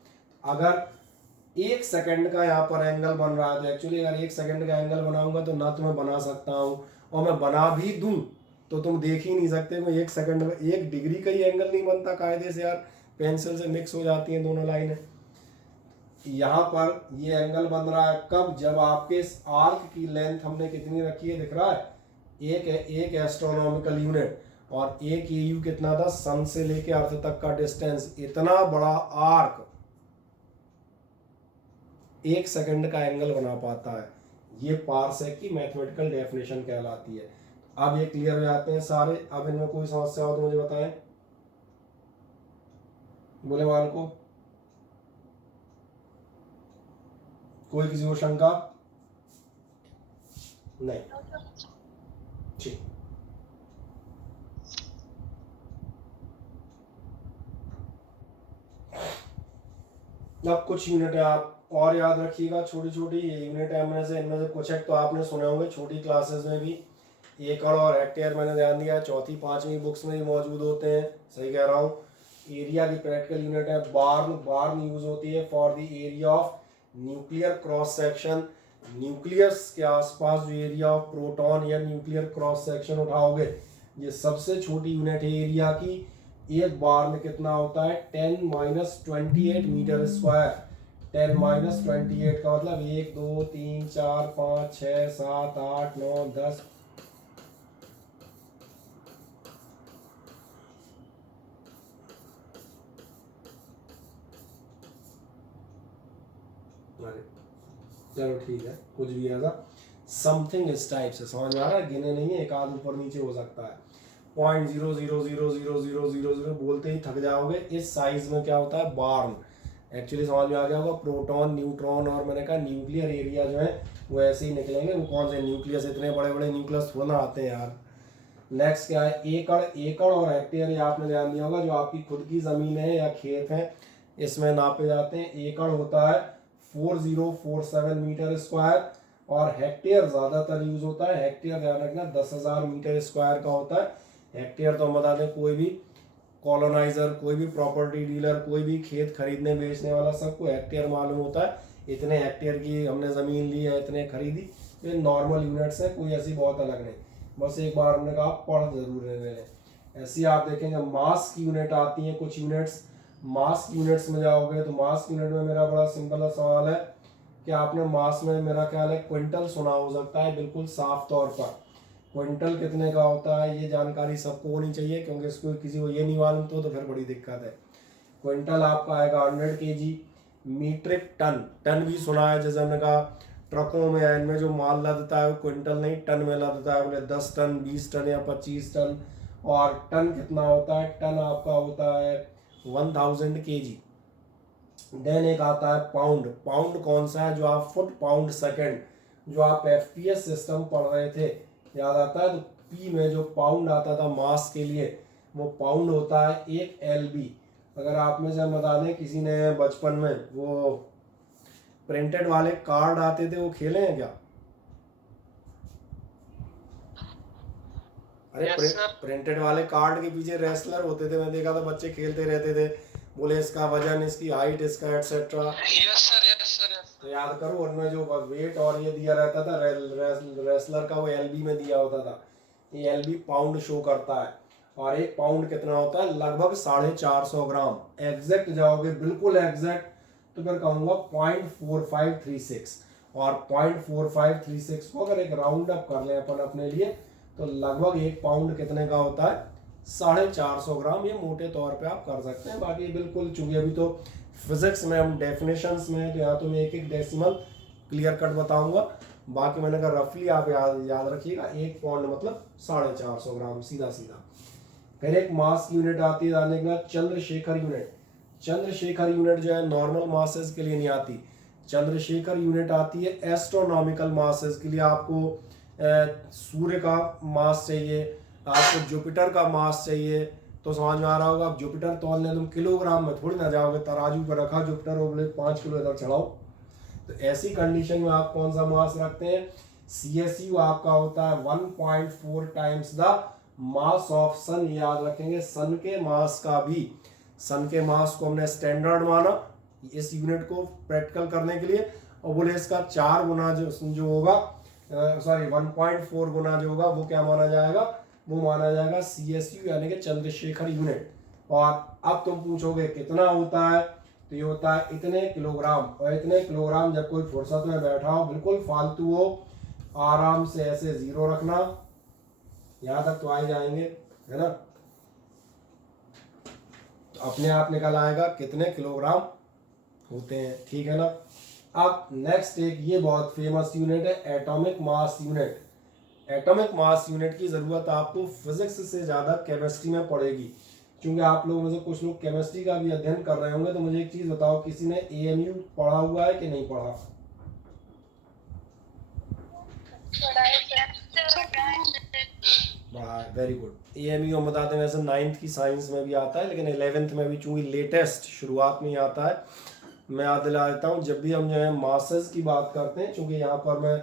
अगर 1 सेकंड का यहाँ पर एंगल बन रहा है, तो एक्चुअली अगर 1 सेकंड का एंगल बनाऊंगा तो ना तो मैं बना सकता हूँ, और मैं बना भी दूं तो तुम देख ही नहीं सकते। मैं 1 सेकंड में 1 डिग्री का ही एंगल नहीं बनता कायदे से यार, पेंसिल से मिक्स हो जाती हैं दोनों लाइनें। यहाँ पर ये एंगल बन रहा है कब? जब आपके इस आर्क की लेंथ हमने कितनी रखी है, दिख रहा है, एक एस्ट्रोनॉमिकल यूनिट, और एक AU कितना था? सन से लेके अर्थ तक का डिस्टेंस। इतना बड़ा आर्क 1 सेकंड का एंगल बना पाता है, ये पारसेक की मैथमेटिकल डेफिनेशन कहलाती है। अब ये क्लियर हो जाते हैं सारे। अब इनमें कोई समस्या हो तो मुझे बताएं, बोले वाल को, कोई किसी को शंका? नहीं, ठीक। अब कुछ यूनिट आप और याद रखिएगा, छोटी छोटी ये यूनिट है इनमें से कुछ एक तो आपने सुने होंगे छोटी क्लासेस में भी। एकड़ और हेक्टेयर मैंने ध्यान दिया, 4वीं 5वीं बुक्स में भी मौजूद होते हैं, सही कह रहा हूँ। एरिया की प्रैक्टिकल यूनिट है बार्न। बार्न यूज होती है for the area of nuclear cross section. Nucleus के आसपास जो एरिया ऑफ प्रोटॉन या न्यूक्लियर क्रॉस सेक्शन उठाओगे, ये सबसे छोटी यूनिट है एरिया की। एक बार में कितना होता है? 10⁻28 मीटर स्क्वायर। 10⁻28 का मतलब 1 2 3 4 5 6 7 8 9 10। चलो ठीक है, कुछ भी ऐसा समथिंग इस टाइप से समझ में आ रहा है। गिने नहीं है, एक आध ऊपर नीचे हो सकता है। 0.000000 बोलते ही थक जाओगे। इस साइज में क्या होता है, बार्न। एक्चुअली समझ में आ गया होगा, प्रोटॉन, न्यूट्रॉन और मैंने कहा न्यूक्लियर एरिया जो है वो ऐसे ही निकलेंगे। वो कौन से न्यूक्लियस, इतने बड़े बड़े न्यूक्लियस थोड़ा आते हैं यार। नेक्स्ट क्या है, एकड़। एकड़ और हेक्टेयर ये आपने ध्यान दिया होगा, जो आपकी खुद की ज़मीन है या खेत है इसमें नापे जाते हैं। एकड़ होता है 4047 मीटर स्क्वायर और हेक्टेयर ज़्यादातर यूज़ होता है। हेक्टेयर ध्यान रखना 10,000 मीटर स्क्वायर का होता है। हेक्टेयर तो हम बता दें, कोई भी कॉलोनाइजर, कोई भी प्रॉपर्टी डीलर, कोई भी खेत खरीदने बेचने वाला सबको हेक्टेयर मालूम होता है। इतने हेक्टेयर की हमने ज़मीन ली है, इतने खरीदी, ये नॉर्मल यूनिट्स है, कोई ऐसी बहुत अलग नहीं। बस एक बार हमने कहा पढ़ जरूर लें। ऐसी आप देखेंगे मास की यूनिट आती है कुछ यूनिट्स। मास यूनिट्स में जाओगे तो मास यूनिट में मेरा बड़ा सिंपल सवाल है कि आपने मास में, मेरा ख्याल है क्विंटल सुना हो सकता है बिल्कुल साफ तौर पर। क्विंटल कितने का होता है ये जानकारी सबको होनी चाहिए, क्योंकि इसको किसी को ये नहीं मालूम तो फिर बड़ी दिक्कत है। क्विंटल आपका आएगा 100 kg। मीट्रिक टन, टन भी सुना है, जैसे हमने कहा ट्रकों में इनमें जो माल लदता है वो क्विंटल नहीं टन में लदता है, बोले 10 टन 20 टन या 25 टन। और टन कितना होता है, टन आपका होता है 1000 kg। देन एक आता है पाउंड। पाउंड कौन सा है, जो आप फुट पाउंड सेकंड, जो आप एफपीएस सिस्टम पढ़ रहे थे याद आता है, तो पी में जो पाउंड आता था मास के लिए, वो पाउंड होता है 1 LB। अगर आप में से बता दें किसी ने बचपन में वो प्रिंटेड वाले कार्ड आते थे, वो खेले हैं क्या? अरे Yes, sir. प्रिंटेड वाले कार्ड के पीछे रेसलर होते थे, मैं देखा था बच्चे खेलते रहते थे, बोले इसका वजन, इसकी हाइट, इसका etcetera. Yes, sir. Yes, sir. Yes. तो याद करो उनमें जो वेट और ये दिया रहता था रेसलर का, वो LB में दिया होता था। ये LB पाउंड शो करता है। और एक पाउंड कितना होता है, लगभग 450 ग्राम। एग्जैक्ट जाओगे बिल्कुल एग्जैक्ट तो फिर कहूँगा 0.4536। और 0.4536 को अगर एक राउंड अप कर लें अपन अपने लिए, तो लगभग एक पाउंड कितने का होता है, 450 ग्राम। ये मोटे तौर पे आप कर सकते हैं। बाकी बिल्कुल, चूंकि अभी तो फिजिक्स में हम डेफिनेशंस में है, तो यहाँ तो मैं एक एक डेसिमल क्लियर कट बताऊंगा। बाकी मैंने कहा रफली आप याद रखिएगा, एक पाउंड मतलब 450 ग्राम, सीधा सीधा। फिर एक मास यूनिट आती है जानने के बाद, चंद्रशेखर यूनिट। चंद्रशेखर यूनिट जो है नॉर्मल मासेस के लिए नहीं आती, चंद्रशेखर यूनिट आती है एस्ट्रोनॉमिकल मासेस के लिए। आपको सूर्य का मास चाहिए, आपको जुपिटर का मास चाहिए, तो समझ में आ रहा होगा। आप जुपिटर तोलने तुम किलोग्राम में थोड़ी ना जाओगे, तराजू पर रखा जुपिटर और बोले 5 किलो इधर चढ़ाओ। तो ऐसी कंडीशन में आप कौन सा मास रखते हैं, CSU आपका होता है 1.4 टाइम्स द मास ऑफ सन। याद रखेंगे सन के मास का भी, सन के मास को हमने स्टैंडर्ड माना इस यूनिट को प्रैक्टिकल करने के लिए, और बोले इसका 4 गुना जो होगा, सॉरी 1.4 गुना जो होगा वो क्या माना जाएगा, वो माना जाएगा CSU यानी कि चंद्रशेखर यूनिट। और अब तुम पूछोगे कितना होता है, तो ये होता है इतने किलोग्राम। और इतने किलोग्राम जब कोई फुर्सत में बैठा हो, बिल्कुल फालतू हो, आराम से ऐसे जीरो रखना, यहाँ तक तो आ ही जाएंगे, है ना। तो अपने आप निकल आएगा कितने किलोग्राम होते हैं, ठीक है ना। अब नेक्स्ट एक ये बहुत फेमस यूनिट है, atomic mass unit. Atomic mass unit की ज़रूरत आपको फिजिक्स से ज़्यादा केमिस्ट्री में पड़ेगी, क्योंकि आप लोगों में से कुछ लोग केमिस्ट्री का भी अध्ययन कर रहे होंगे। तो मुझे एक चीज़ बताओ, किसी ने AMU पढ़ा हुआ है कि नहीं पढ़ा? Very good. AMU हम बताते हैं वैसे 9th की साइंस में भी आता है, लेकिन 11th में भी चूंकि लेटेस्ट शुरुआत में ही आता है। मैं याद दिला देता हूँ, जब भी हम जो है मासेस की बात करते हैं, चूंकि यहाँ पर मैं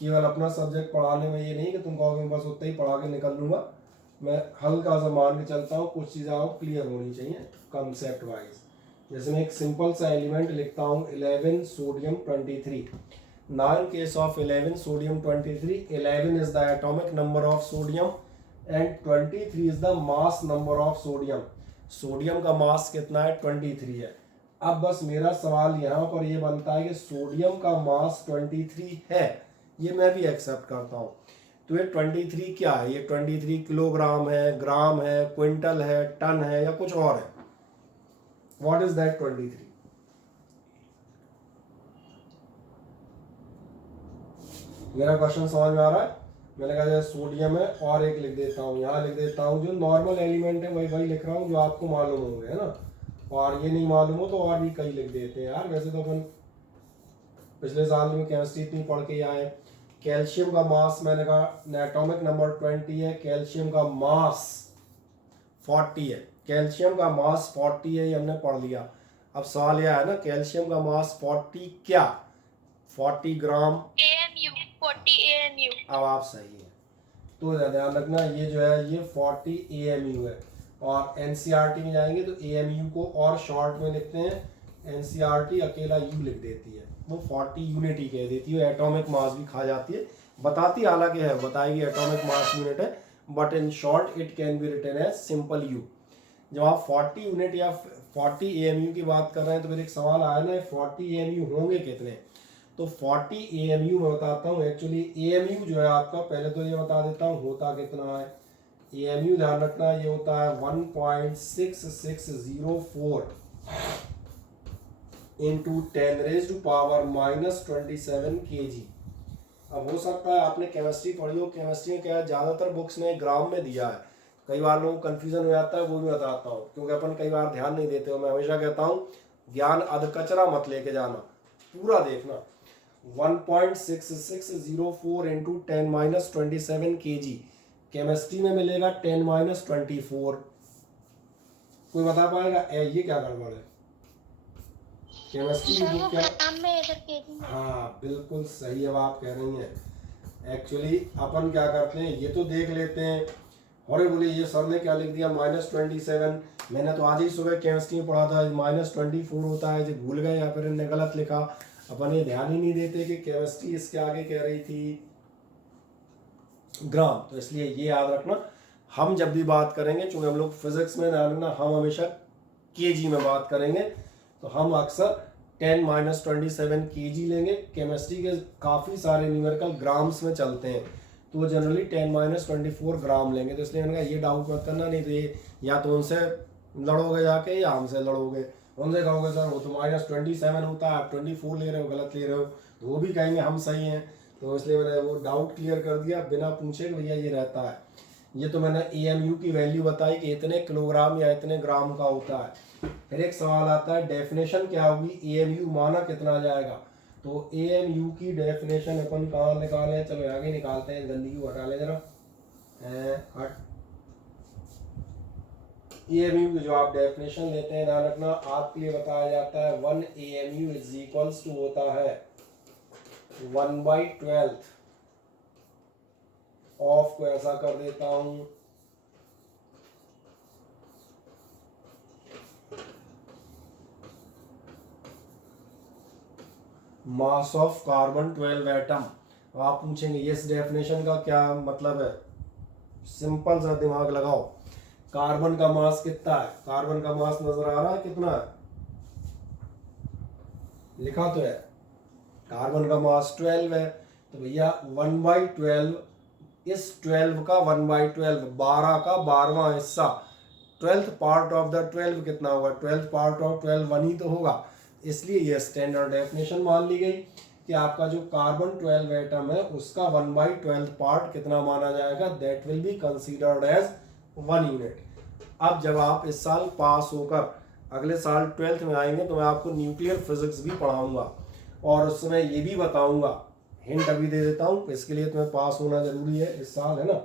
केवल अपना सब्जेक्ट पढ़ाने में ये नहीं कि तुम कहोगे बस उतना ही पढ़ा के निकल लूँगा, मैं हल्का सा मान के चलता हूँ, कुछ चीज़ें आपको क्लियर होनी चाहिए कंसेप्ट वाइज। जैसे मैं एक सिंपल सा एलिमेंट लिखता हूँ 11 sodium 23। Now in case of 11 sodium 23, 11 is the atomic number of sodium and 23 is the mass number of sodium. Sodium का मास कितना है, 23 है। अब बस मेरा सवाल यहाँ पर ये बनता है कि सोडियम का मास 23 है, ये मैं भी एक्सेप्ट करता हूँ। तो ये 23 क्या है, ये 23 किलोग्राम है, ग्राम है, क्विंटल है, टन है, या कुछ और है? What is that 23? मेरा क्वेश्चन समझ में आ रहा है? मैंने कहा जैसे सोडियम है और एक लिख देता हूँ, यहाँ लिख देता हूँ जो नॉर्मल एलिमेंट है वही लिख रहा हूँ जो आपको मालूम होंगे, है ना। और ये नहीं मालूम हो तो और भी कई लिख देते हैं यार। वैसे तो अपन पिछले साल में केमिस्ट्री इतनी पढ़ के आए। कैल्शियम का मास मैंने कहा एटॉमिक नंबर 20 है, कैल्शियम का मास 40 है। कैल्शियम का मास 40 है, ये हमने पढ़ लिया। अब सवाल यह है ना, कैल्शियम का मास 40 क्या? 40 ग्राम AMU 40 AMU। अब आप सही है, तो ध्यान रखना ये जो है ये 40 AMU है। और एनसीईआरटी में जाएंगे तो AMU को और शॉर्ट में लिखते हैं, एनसीईआरटी अकेला U लिख देती है, वो 40 यूनिट ही कह देती है। एटॉमिक मास भी खा जाती है, बताती हालांकि है, बताएगी एटॉमिक मास यूनिट है, but in short it can be written as simple U। जब आप 40 यूनिट या 40 AMU की बात कर रहे हैं तो फिर एक सवाल आया ना, 40 AMU होंगे कितने? तो 40 AMU मैं बताता हूँ। एक्चुअली AMU जो है आपका, पहले तो ये बता देता हूँ होता कितना है। AMU ध्यान रखना ये होता है 1.6604 इंटू 10⁻⁻27 kg। अब हो सकता है आपने केमिस्ट्री पढ़ी हो, केमिस्ट्री में क्या है ज़्यादातर बुक्स ने ग्राम में दिया है, कई बार लोगों को कन्फ्यूजन हो जाता है, वो भी बताता हूँ क्योंकि अपन कई बार ध्यान नहीं देते हो। मैं हमेशा कहता हूँ ज्ञान अधकचरा मत लेके जाना, पूरा देखना। 1.6604 इंटू 10⁻27 kg केमिस्ट्री में मिलेगा 10⁻24। कोई बता पाएगा ये क्या गड़बड़ है? केमिस्ट्री की बुक क्या? हाँ बिल्कुल सही अब आप कह रही हैं। एक्चुअली अपन क्या करते हैं, ये तो देख लेते हैं, और बोले ये सर ने क्या लिख दिया -27, मैंने तो आज ही सुबह केमिस्ट्री में पढ़ा था -24 होता है, जो भूल गए या फिर इन्होंने गलत लिखा। अपन ये ध्यान ही नहीं देते कि केमिस्ट्री इसके आगे कह रही थी ग्राम, तो इसलिए ये याद रखना। हम जब भी बात करेंगे, चूंकि हम लोग फिजिक्स में ध्यान रखना हम हमेशा केजी में बात करेंगे, तो हम अक्सर 10⁻27 kg लेंगे। केमिस्ट्री के काफ़ी सारे न्यूमेरिकल ग्राम्स में चलते हैं, तो वो जनरली 10⁻24 ग्राम लेंगे। तो इसलिए मैंने कहा ये डाउट मत करना, नहीं तो ये या तो उनसे लड़ोगे जाके या हमसे लड़ोगे। उनसे कहोगे सर वो तो -27 होता है, आप 24 ले रहे हो, गलत ले रहे हो, तो वो भी कहेंगे हम सही हैं। तो इसलिए मैंने वो डाउट क्लियर कर दिया बिना पूछे कि भैया ये रहता है। ये तो मैंने AMU की वैल्यू बताई कि इतने किलोग्राम या इतने ग्राम का होता है। फिर एक सवाल आता है डेफिनेशन क्या होगी, AMU माना कितना जाएगा? तो AMU की डेफिनेशन अपन कहाँ निकालें, चलो आगे निकालते हैं, गंदगी को हटा लें जरा। हट AMU की जो आप डेफिनेशन लेते हैं ध्यान रखना, आपके लिए बताया जाता है 1 AMU इज इक्वल्स टू होता है 1/12 ऑफ को ऐसा कर देता हूं मास ऑफ कार्बन 12 एटम। आप पूछेंगे इस डेफिनेशन का क्या मतलब है? सिंपल सा दिमाग लगाओ, कार्बन का मास कितना है? कार्बन का मास नजर आ रहा है कितना है? लिखा तो है, कार्बन का मास 12 है, तो भैया 1/12 इस 12 का 1/12 12 का 12वां हिस्सा 12th पार्ट ऑफ द 12 कितना होगा? 12th पार्ट ऑफ 12 1 ही तो होगा, इसलिए ये स्टैंडर्ड डेफिनेशन मान ली गई कि आपका जो कार्बन 12 एटम है उसका 1/12 पार्ट कितना माना जाएगा? That will be considered as 1 unit. अब जब आप इस साल पास होकर अगले साल 12th में आएंगे तो मैं आपको न्यूक्लियर फिजिक्स भी पढ़ाऊंगा और उस समय ये भी बताऊंगा, हिंट अभी दे देता हूँ, इसके लिए तुम्हें पास होना जरूरी है इस साल, है ना।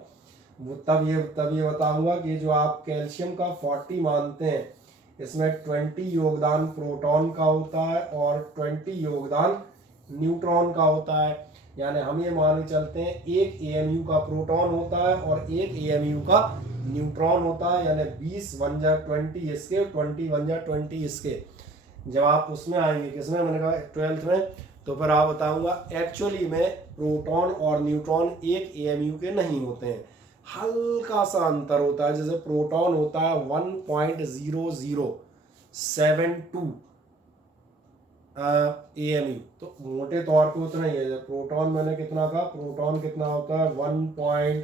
वो तब ये बताऊंगा कि जो आप कैल्शियम का 40 मानते हैं इसमें 20 योगदान प्रोटॉन का होता है और 20 योगदान न्यूट्रॉन का होता है। यानी हम ये मान के चलते हैं एक AMU का प्रोटॉन होता है और एक AMU का न्यूट्रॉन होता है, यानी 20 1 जा 20 इसके, 20 1 जा 20 इसके। जब आप उसमें आएंगे किसमें, मैंने कहा 12th में, तो फिर आप बताऊंगा एक्चुअली में प्रोटॉन और न्यूट्रॉन एक AMU के नहीं होते हैं, हल्का सा अंतर होता है। जैसे प्रोटॉन होता है 1.0072 AMU, तो मोटे तौर पे उतना ही है। जब प्रोटॉन मैंने कितना कहा, प्रोटॉन कितना होता है 1.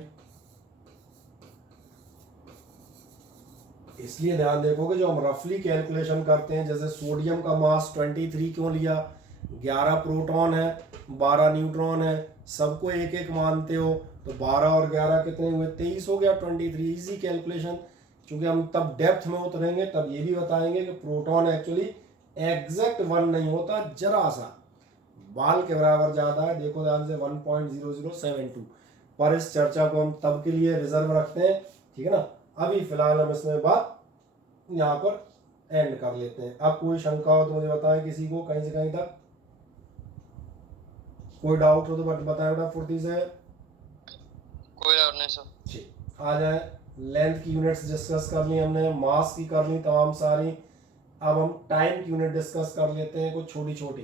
इसलिए ध्यान देखोगे जो हम रफली कैलकुलेशन करते हैं, जैसे सोडियम का मास 23 क्यों लिया, 11 प्रोटॉन है 12 न्यूट्रॉन है, सबको एक एक मानते हो, तो 12 और 11 कितने हुए, 23 हो गया, 23, इजी कैलकुलेशन। क्योंकि हम तब डेप्थ में उतरेंगे तब ये भी बताएंगे कि प्रोटॉन एक्चुअली एग्जैक्ट 1 नहीं होता, जरा सा बाल के बराबर ज्यादा है, देखो ध्यान से 1.0072। पर इस चर्चा को हम तब के लिए रिजर्व रखते हैं, ठीक है ना। अभी फिलहाल हम इसमें बात यहाँ पर एंड कर लेते हैं। अब कोई शंका हो तो मुझे बताएं, किसी को कहीं से कहीं तक कोई डाउट हो तो बताएं बेटा फुर्ती से। कोई डाउट नहीं सर। ठीक, आ जाए। लेंथ की यूनिट्स डिस्कस कर ली हमने, मास की कर ली तमाम सारी। अब हम टाइम की यूनिट डिस्कस कर लेते हैं, कुछ छोटी छोटी।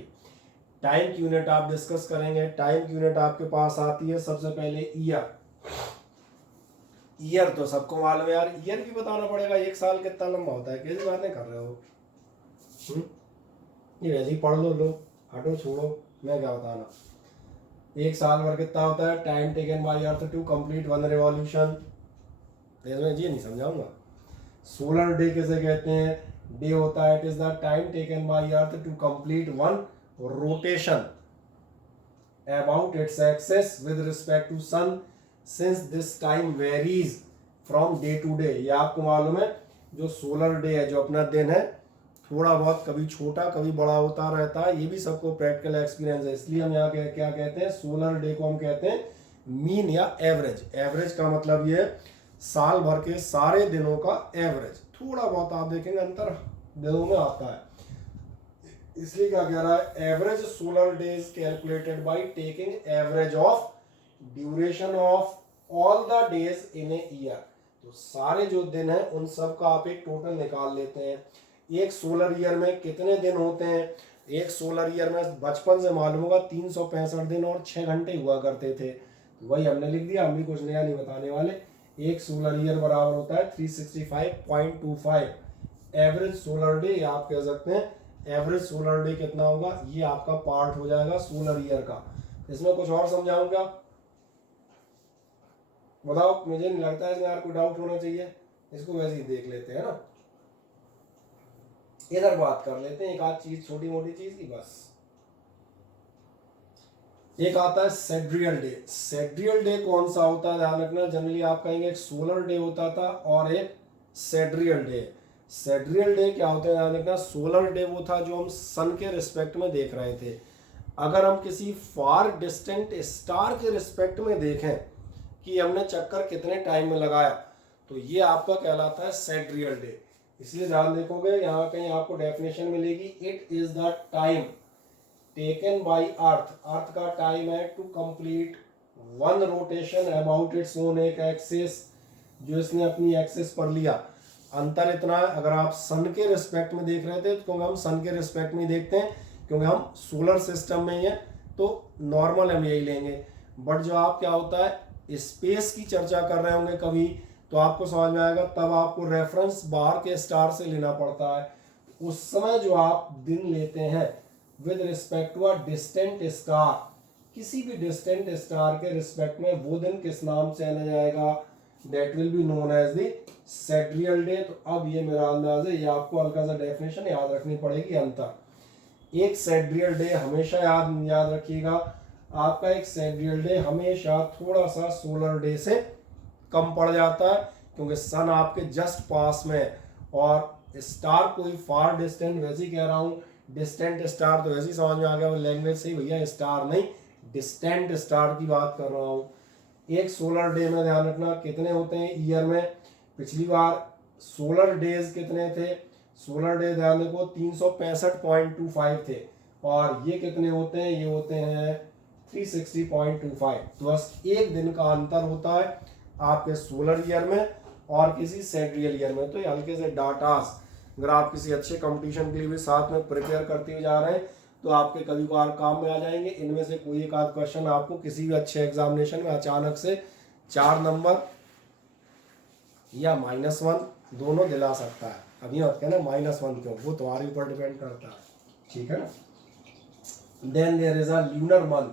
टाइम की यूनिट आप डिस्कस करेंगे। टाइम की यूनिट आपके पास आती है सबसे पहले ईयर। ईयर तो सबको मालूम है यार, ईयर भी बताना पड़ेगा, एक साल कितना लंबा होता है, कैसी बातें कर रहे हो। ये वैसे ही पढ़ लो, हटो छोड़ो, मैं क्या बताना। एक साल भर कितना होता है, time taken by earth to complete 1 revolution. ये नहीं समझाऊंगा। सोलर डे किसे कहते हैं, डे होता है, it is the time taken by earth to complete 1 rotation about its axis with respect to sun, since this time varies from day to day। ये आपको मालूम है, जो सोलर डे है, जो अपना दिन है, थोड़ा बहुत कभी छोटा कभी बड़ा होता रहता है। ये भी सबको प्रैक्टिकल एक्सपीरियंस है, इसलिए हम यहाँ क्या कहते हैं, सोलर डे को हम कहते हैं मीन या एवरेज। एवरेज का मतलब ये साल भर के सारे दिनों का एवरेज। थोड़ा बहुत आप देखेंगे अंतर दिनों में आता है, इसलिए क्या कह रहा है, average solar days calculated by taking average of duration of all the days in a year. तो सारे जो दिन हैं उन सब का आप एक टोटल निकाल लेते हैं। एक सोलर ईयर में कितने दिन होते हैं, एक सोलर ईयर में बचपन से मालूम होगा 365 दिन और 6 घंटे हुआ करते थे, वही हमने लिख दिया, हम भी कुछ नया नहीं बताने वाले। एक सोलर ईयर बराबर होता है 365.25 एवरेज सोलर डे। आप कह सकते हैं एवरेज सोलर डे कितना होगा, ये आपका पार्ट हो जाएगा सोलर ईयर का। इसमें कुछ और समझाऊं क्या, बताओ। मुझे नहीं लगता है इसमें यार कोई डाउट होना चाहिए, इसको वैसे ही देख लेते हैं ना। इधर बात कर लेते हैं एक आध चीज, छोटी मोटी चीज की बस। एक आता है सेड्रियल डे। सेड्रियल डे कौन सा होता है, ध्यान रखना। जनरली आप कहेंगे एक सोलर डे होता था और एक सेड्रियल डे। सेड्रियल डे क्या होता है, ध्यान रखना। सोलर डे वो था जो हम सन के रिस्पेक्ट में देख रहे थे। अगर हम किसी फार डिस्टेंट स्टार के रिस्पेक्ट में देखें कि हमने चक्कर कितने टाइम में लगाया, तो ये आपका कहलाता है सेड्रियल डे। इसलिए ध्यान देखोगे यहाँ कहीं आपको डेफिनेशन मिलेगी, it is the time taken by earth. Earth का टाइम है to complete 1 rotation about its own एक एक्सिस, जो इसने अपनी एक्सिस पर लिया। अंतर इतना है, अगर आप सन के रिस्पेक्ट में देख रहे थे, तो क्योंकि हम सन के रिस्पेक्ट में देखते हैं, क्योंकि हम सोलर सिस्टम में ही हैं, तो नॉर्मल हम यही लेंगे। बट जो आप क्या होता है, स्पेस की चर्चा कर रहे होंगे कभी, तो आपको समझ में आएगा, तब आपको रेफरेंस बाहर के स्टार से लेना पड़ता है। उस समय जो आप दिन लेते हैं with respect to a distant star, किसी भी डिस्टेंट स्टार के रिस्पेक्ट में, वो दिन किस नाम से आना जाएगा, that will be known as the sidereal day. तो अब ये मेरा अंदाज है, ये आपको हल्का सा डेफिनेशन याद रखनी पड़ेगी। अंतर, एक सेड्रियल डे हमेशा याद रखिएगा, आपका एक सेड्रियल डे हमेशा थोड़ा सा सोलर डे से कम पड़ जाता है, क्योंकि सन आपके जस्ट पास में है और स्टार कोई फार डिस्टेंट, वैसे ही कह रहा हूँ डिस्टेंट स्टार, तो वैसे ही समझ में आ गया वो लैंग्वेज से ही, भैया स्टार नहीं डिस्टेंट स्टार की बात कर रहा हूँ। एक सोलर डे में ध्यान रखना कितने होते हैं ईयर में। पिछली बार सोलर डेज कितने थे, सोलर डे ध्यान देखो 365.25 थे, और ये कितने होते हैं, ये होते हैं 360.25। तो बस एक दिन का अंतर होता है आपके सोलर ईयर में और किसी सेड्रियल ईयर में। तो ये हल्के से डाटास, अगर आप किसी अच्छे कंपटीशन के लिए भी साथ में प्रिपेयर करते हुए जा रहे हैं, तो आपके कभी कभार काम में आ जाएंगे। इनमें से कोई एक आध क्वेश्चन आपको किसी भी अच्छे एग्जामिनेशन में अचानक से 4 नंबर या -1 दोनों दिला सकता है। अभी मत कहना -1 क्यों, वो तुम्हारे ऊपर डिपेंड करता है, ठीक है ना। Then there is a lunar month.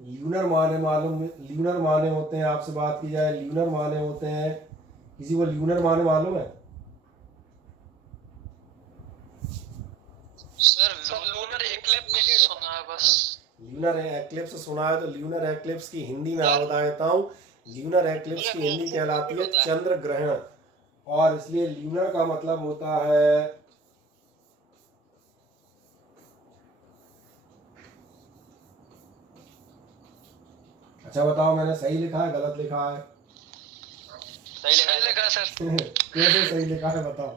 Lunar माने मालूम, ल्यूनर माने होते हैं, आपसे बात की जाए, ल्यूनर माने होते हैं, किसी को ल्यूनर माने मालूम है? सर लूनर इक्लिप्स सुना है बस। ल्यूनर एक्लिप्स सुना है तो ल्यूनर एक्लिप्स की हिंदी में आप बता देता हूँ। ल्यूनर एक्लिप्स की हिंदी कहलाती है चंद्र ग्रहण, और इसलिए ल्यूनर का मतलब होता है, अच्छा बताओ मैंने सही लिखा है गलत लिखा है? सही लिखा सर। कैसे सही लिखा है बताओ?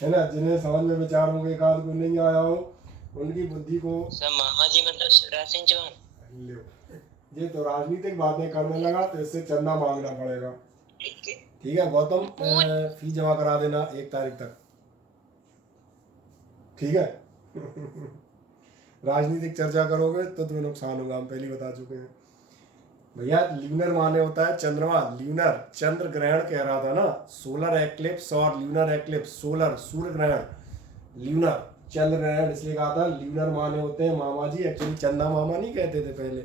है ना, जिन्हें समझ में विचार होंगे, एक आध को नहीं आया हो, उनकी बुद्धि को सर मामा जी मतलब शिवराज सिंह चौहान। लो, ये तो राजनीतिक बातें करने लगा तो इससे चंदा मांगना पड़ेगा। ठीक है गौतम, फी जमा करा देना 1 तारीख तक, ठीक है? राजनीतिक चर्चा करोगे तो तुम्हें नुकसान होगा, हम पहले ही बता चुके हैं भैया। ल्यूनर माने होता है चंद्रमा, ल्यूनर चंद्र ग्रहण कह रहा था ना, सोलर एक्लिप्स और ल्यूनर एक्लिप्स, सोलर सूर्य ग्रहण, ल्यूनर चंद्र ग्रहण, इसलिए कहा था ल्यूनर माने होते हैं मामा जी। एक्चुअली चंदा मामा नहीं कहते थे पहले,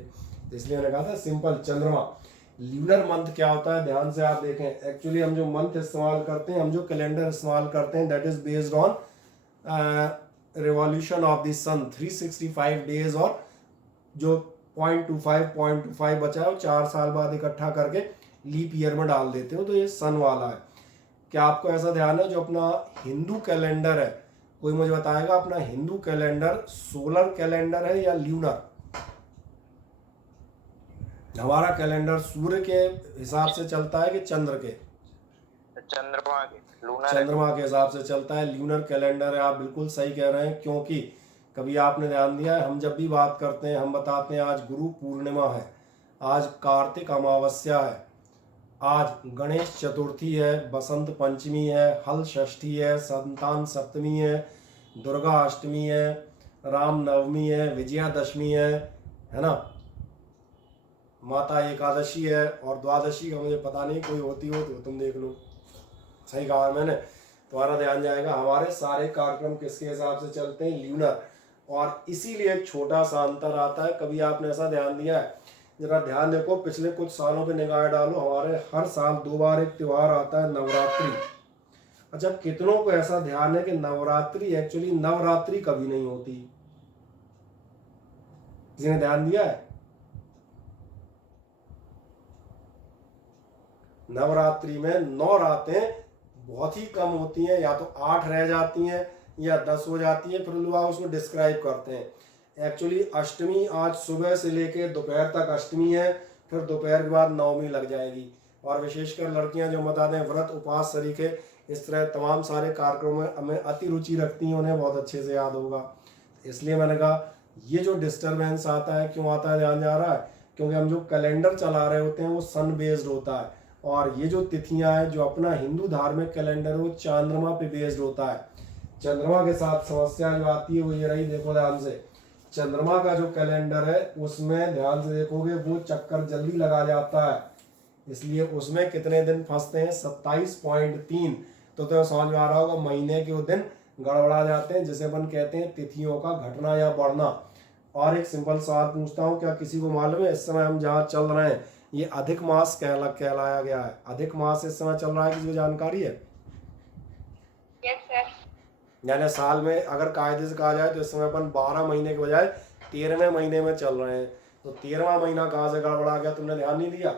इसलिए मैंने कहा था सिंपल चंद्रमा। ल्यूनर मंथ क्या होता है, ध्यान से आप देखें। एक्चुअली हम जो मंथ इस्तेमाल करते हैं, हम जो कैलेंडर इस्तेमाल करते हैं, that is based on revolution of the sun, 365 days, और जो 0.25 बचा है वो 4 साल बाद इकट्ठा करके लीप ईयर में डाल देते हो, तो ये सन वाला है। क्या आपको ऐसा ध्यान है जो अपना हिंदू कैलेंडर है, कोई मुझे बताएगा अपना हिंदू कैलेंडर सोलर कैलेंडर है या ल्यूनर? हमारा कैलेंडर सूर्य के हिसाब से चलता है कि चंद्र के? चंद्रमा के, चंद्रमा के हिसाब से चलता है, ल्यूनर कैलेंडर है। आप बिल्कुल सही कह रहे हैं, क्योंकि कभी आपने ध्यान दिया है, हम जब भी बात करते हैं हम बताते हैं आज गुरु पूर्णिमा है, आज कार्तिक अमावस्या है, आज गणेश चतुर्थी है, बसंत पंचमी है, हल षष्ठी है, संतान सप्तमी है, दुर्गा अष्टमी है, राम नवमी है, विजयादशमी है ना, माता एकादशी है, और द्वादशी का मुझे पता नहीं, कोई होती हो तो तुम देख लो। सही कहा मैंने, तुम्हारा ध्यान जाएगा। हमारे सारे कार्यक्रम किसके हिसाब से चलते हैं? ल्यूनर। और इसीलिए एक छोटा सा अंतर आता है, कभी आपने ऐसा ध्यान दिया है? जरा ध्यान देखो, पिछले कुछ सालों पे निगाह डालो, हमारे हर साल 2 बार एक त्योहार आता है, नवरात्रि। अच्छा, कितनों को ऐसा ध्यान है कि नवरात्रि एक्चुअली नवरात्रि कभी नहीं होती? किसी ने ध्यान दिया है? नवरात्रि में 9 रातें बहुत ही कम होती हैं, या तो 8 रह जाती हैं या 10 हो जाती हैं, फिर लोग उसको डिस्क्राइब करते हैं। एक्चुअली अष्टमी आज सुबह से लेके दोपहर तक अष्टमी है, फिर दोपहर के बाद नवमी लग जाएगी। और विशेषकर लड़कियां जो बताते हैं व्रत उपवास तरीके, इस तरह तमाम सारे कार्यक्रमों में अति रुचि रखती हैं, उन्हें बहुत अच्छे से याद होगा। इसलिए मैंने कहा ये जो डिस्टर्बेंस आता है, क्यों आता है ध्यान जा रहा है? क्योंकि हम जो कैलेंडर चला रहे होते हैं वो सन बेस्ड होता है, और ये जो तिथियां हैं, जो अपना हिंदू धार्मिक कैलेंडर वो चंद्रमा पे बेस्ड होता है। चंद्रमा के साथ समस्या जो आती है वो ये रही, देखो ध्यान से, चंद्रमा का जो कैलेंडर है उसमें ध्यान से देखोगे वो चक्कर जल्दी लगा जाता है, इसलिए उसमें कितने दिन फंसते हैं? 27.3। तो समझ में आ रहा होगा, महीने के वो दिन गड़बड़ा जाते हैं, जिसे अपन कहते हैं तिथियों का घटना या बढ़ना। और एक सिंपल सवाल पूछता हूँ, क्या किसी को मालूम है इस समय हम जहाँ चल रहे हैं ये अधिक मास कहलाया गया है? अधिक मास इस समय चल रहा है, किसी को जानकारी है? Yes sir. यानी साल में अगर कायदे से कहा जाए तो इस समय अपन 12 महीने के बजाय 13वें महीने में चल रहे हैं। तो 13वां महीना कहाँ से गड़बड़ा गया, तुमने ध्यान नहीं दिया?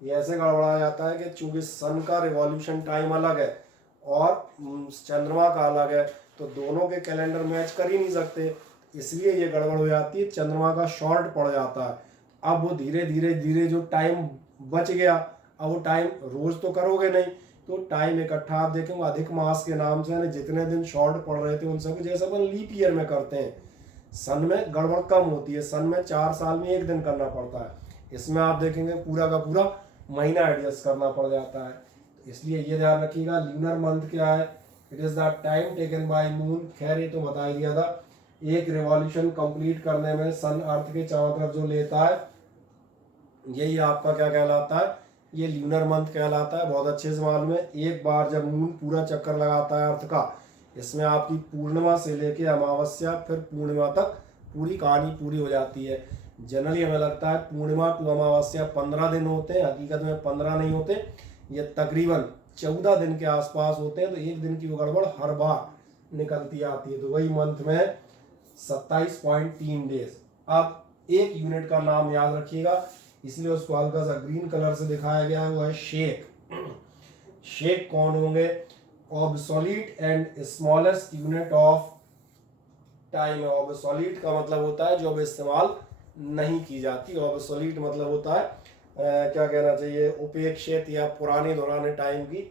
ये ऐसे गड़बड़ा जाता है कि चूंकि सन का रिवॉल्यूशन टाइम अलग है और चंद्रमा का अलग है, तो दोनों के कैलेंडर मैच कर ही नहीं सकते, इसलिए ये गड़बड़ हो जाती है, चंद्रमा का शॉर्ट पड़ जाता है। अब वो धीरे धीरे धीरे जो टाइम बच गया, अब वो टाइम रोज तो करोगे नहीं, तो टाइम इकट्ठा आप देखेंगे अधिक मास के नाम से, जितने दिन शॉर्ट पड़ रहे थे उन सबको, जैसे अपन लीप ईयर में करते हैं, सन में गड़बड़ कम होती है, सन में 4 साल में 1 दिन करना पड़ता है, इसमें आप देखेंगे पूरा का पूरा महीना एडजस्ट करना पड़ जाता है। इसलिए ये ध्यान रखिएगा, ल्यूनर मंथ क्या है? It is the time taken bye moon. खैर ये तो बता ही दिया था, एक रिवॉल्यूशन कंप्लीट करने में सन अर्थ के चारों तरफ जो लेता है यही आपका क्या कहलाता है? ये ल्यूनर मंथ कहलाता है। बहुत अच्छे से मालूम है, एक बार जब मून पूरा चक्कर लगाता है अर्थ का, इसमें आपकी पूर्णिमा से लेके अमावस्या फिर पूर्णिमा तक पूरी कहानी पूरी हो जाती है। जनरली हमें लगता है पूर्णिमा टू अमावस्या 15 दिन होते हैं, हकीकत में 15 नहीं होते, ये तकरीबन 14 दिन के आसपास होते हैं। तो एक दिन की वो गड़बड़ हर बार निकलती आती है। तो वही मंथ में 27.3 डेज। अब एक यूनिट का नाम याद रखिएगा, इसलिए उसको हल्का सा ग्रीन कलर से दिखाया गया है, वो है शेक। शेक कौन होंगे? Obsolete and smallest unit of time. Obsolete का मतलब होता है जो अब इस्तेमाल नहीं की जाती। ऑब्सोलीट मतलब होता है क्या कहना चाहिए, उपेक्षित या पुराने दौरान टाइम की,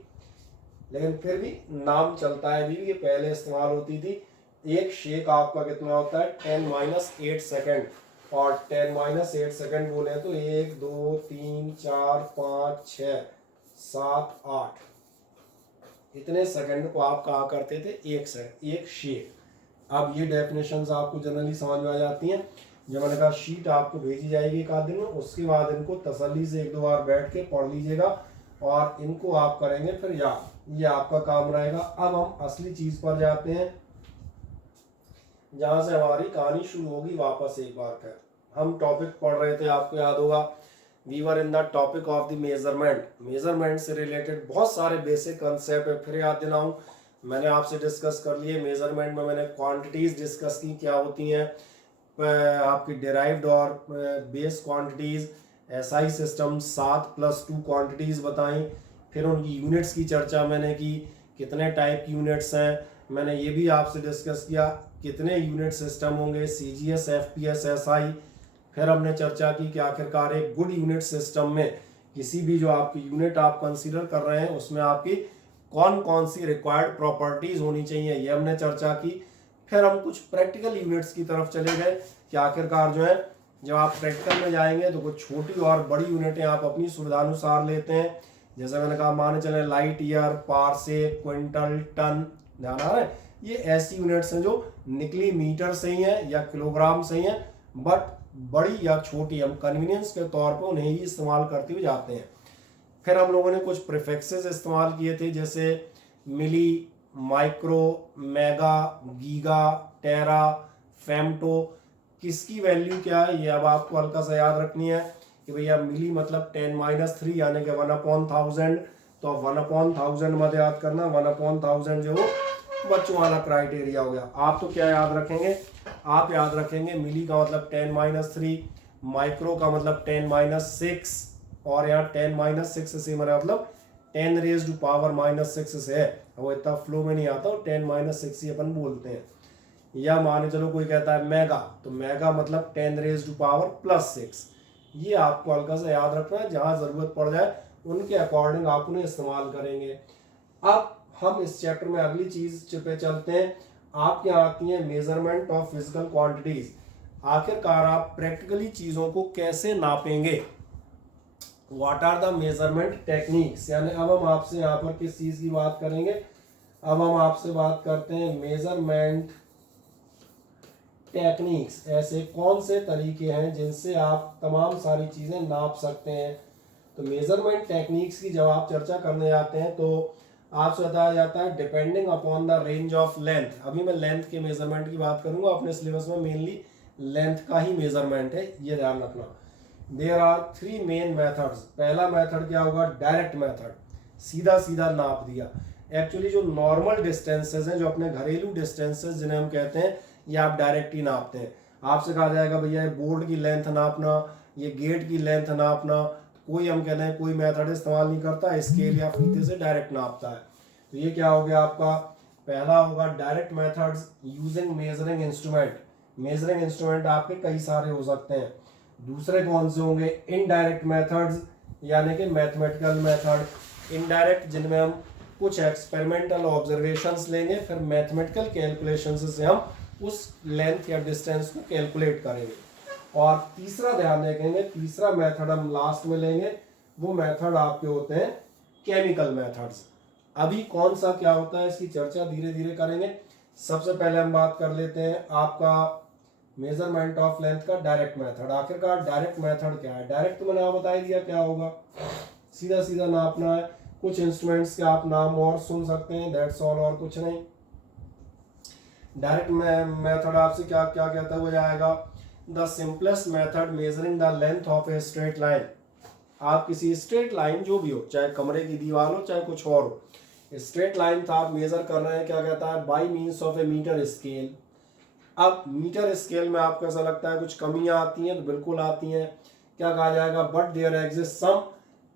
लेकिन फिर भी नाम चलता है अभी भी, पहले इस्तेमाल होती थी। एक शेक आपका कितना होता है? 10-8 सेकेंड। और 10-8 सेकेंड बोले तो 1 2 3 4 5 6 7 8 इतने सेकंड को आप कहा करते थे एक शेक। अब ये डेफिनेशंस आपको जनरली समझ में आ जाती हैं। जब मैंने कहा शीट आपको भेजी जाएगी एक आध दिन में, उसके बाद इनको तसल्ली से 1-2 बार बैठ के पढ़ लीजिएगा और इनको आप करेंगे फिर याद, ये आपका काम रहेगा। अब हम असली चीज पर जाते हैं जहां से हमारी कहानी शुरू होगी। वापस एक बार फिर हम टॉपिक पढ़ रहे थे, आपको याद होगा we were in the topic of the measurement. Measurement से रिलेटेड बहुत सारे बेसिक कंसेप्ट है, फिर याद दिलाऊं, मैंने आपसे डिस्कस कर लिए। मेजरमेंट में मैंने क्वांटिटीज डिस्कस की, क्या होती हैं आपकी डिराइव्ड और base quantities. SI system 7+2 quantities बताई। फिर उनकी यूनिट्स की चर्चा मैंने की, कितने टाइप की यूनिट्स हैं। मैंने ये भी आपसे डिस्कस किया कितने यूनिट सिस्टम होंगे, सीजीएस, एफपीएस, एसआई। फिर हमने चर्चा की कि आखिरकार एक गुड यूनिट सिस्टम में किसी भी जो आपकी यूनिट आप कंसीडर कर रहे हैं उसमें आपकी कौन कौन सी रिक्वायर्ड प्रॉपर्टीज होनी चाहिए, ये हमने चर्चा की। फिर हम कुछ प्रैक्टिकल यूनिट्स की तरफ चले गए कि आखिरकार जो है जब आप प्रैक्टिकल में जाएंगे तो कुछ छोटी और बड़ी यूनिटें आप अपनी सुविधानुसार लेते हैं। जैसे मैंने कहा, माने चले light year, parsec, quintal, ton, ध्यान आ रहा है, ये ऐसी यूनिट्स हैं जो निकली मीटर से ही हैं या किलोग्राम से ही हैं, बट बड़ी या छोटी हम कन्वीनियंस के तौर पर उन्हें ही इस्तेमाल करते हुए जाते हैं। फिर हम लोगों ने कुछ प्रीफिक्सेस इस्तेमाल किए थे, जैसे मिली, माइक्रो, मेगा, गीगा, टेरा, फेम्टो। किसकी वैल्यू क्या है ये अब आपको हल्का सा याद रखनी है कि भैया मिली मतलब 10-3 यानी कि 1/1000। तो 1/1000 मत याद करना, 1/1000 जो बच्चों वाला क्राइटेरिया हो गया। आप तो क्या याद रखेंगे? आप याद रखेंगे मिली का मतलब 10-3, माइक्रो का मतलब 10-6, और यहाँ 10-6 से मेरा मतलब 10⁻⁻6 से है। वो इतना फ्लो में नहीं आता, 10-6 ही अपन बोलते हैं। या माने चलो कोई कहता है मेगा, तो मेगा मतलब 10⁻+6। ये आपको हल्का सा याद रखना है, जहां जरूरत पड़ जाए उनके अकॉर्डिंग आप उन्हें इस्तेमाल करेंगे। अब हम इस चैप्टर में अगली चीज पे चलते हैं। आपके यहाँ आती है मेजरमेंट ऑफ फिजिकल क्वांटिटीज। आखिरकार आप प्रैक्टिकली चीजों को कैसे नापेंगे, what are the measurement techniques. यानी अब हम आपसे यहाँ पर किस चीज की बात करेंगे? अब हम आपसे बात करते हैं मेजरमेंट टेक्निक्स। ऐसे कौन से तरीके हैं जिनसे आप तमाम सारी चीजें नाप सकते हैं। तो मेजरमेंट टेक्निक्स की जब आप चर्चा करने जाते हैं तो आपसे बताया जाता है depending upon the range of length. अभी मैं लेंथ के मेजरमेंट की बात करूंगा, अपने सिलेबस में मेनली लेंथ का ही मेजरमेंट है, ये ध्यान रखना। There are 3 main methods. पहला मेथड क्या होगा? डायरेक्ट मेथड, सीधा सीधा नाप दिया। एक्चुअली जो नॉर्मल डिस्टेंसेज हैं, जो अपने घरेलू डिस्टेंसेज जिन्हें हम कहते हैं, ये आप डायरेक्ट ही नापते हैं। आपसे कहा जाएगा भैया ये बोर्ड की लेंथ नापना, ये गेट की लेंथ नापना, कोई हम कहते हैं कोई मेथड इस्तेमाल नहीं करता, स्केल या फीते से डायरेक्ट नापता है। तो ये क्या हो गया आपका? पहला होगा direct methods using measuring instrument. Measuring instrument आपके कई सारे हो सकते हैं। दूसरे कौन से होंगे? इनडायरेक्ट मेथड्स, यानी कि मैथमेटिकल मेथड। इनडायरेक्ट जिनमें हम कुछ एक्सपेरिमेंटल ऑब्जर्वेशंस लेंगे, फिर मैथमेटिकल कैलकुलेशंस से हम उस लेंथ या डिस्टेंस को कैलकुलेट करेंगे। और तीसरा ध्यान रखेंगे, तीसरा मेथड हम लास्ट में लेंगे, वो मेथड आपके होते हैं केमिकल मेथड्स। अभी कौन सा क्या होता है इसकी चर्चा धीरे धीरे करेंगे। सबसे पहले हम बात कर लेते हैं आपका मेजरमेंट ऑफ लेंथ का डायरेक्ट मेथड। आखिरकार डायरेक्ट मेथड क्या है? डायरेक्ट तो मैंने आप बता ही दिया क्या होगा, सीधा सीधा नापना है। कुछ इंस्ट्रूमेंट्स के आप नाम और सुन सकते हैं, दैट्स ऑल, और कुछ नहीं। डायरेक्ट मेथड आपसे क्या क्या कहता है? वो जाएगा the simplest method measuring the length of a straight line. आप किसी स्ट्रेट लाइन जो भी हो, चाहे कमरे की दीवार हो चाहे कुछ और हो, स्ट्रेट लाइन था आप मेजर कर रहे हैं, क्या कहता है? By means of a metre scale. अब मीटर स्केल में आपको ऐसा लगता है कुछ कमियां आती हैं, तो बिल्कुल आती हैं। क्या कहा जाएगा, but there exist some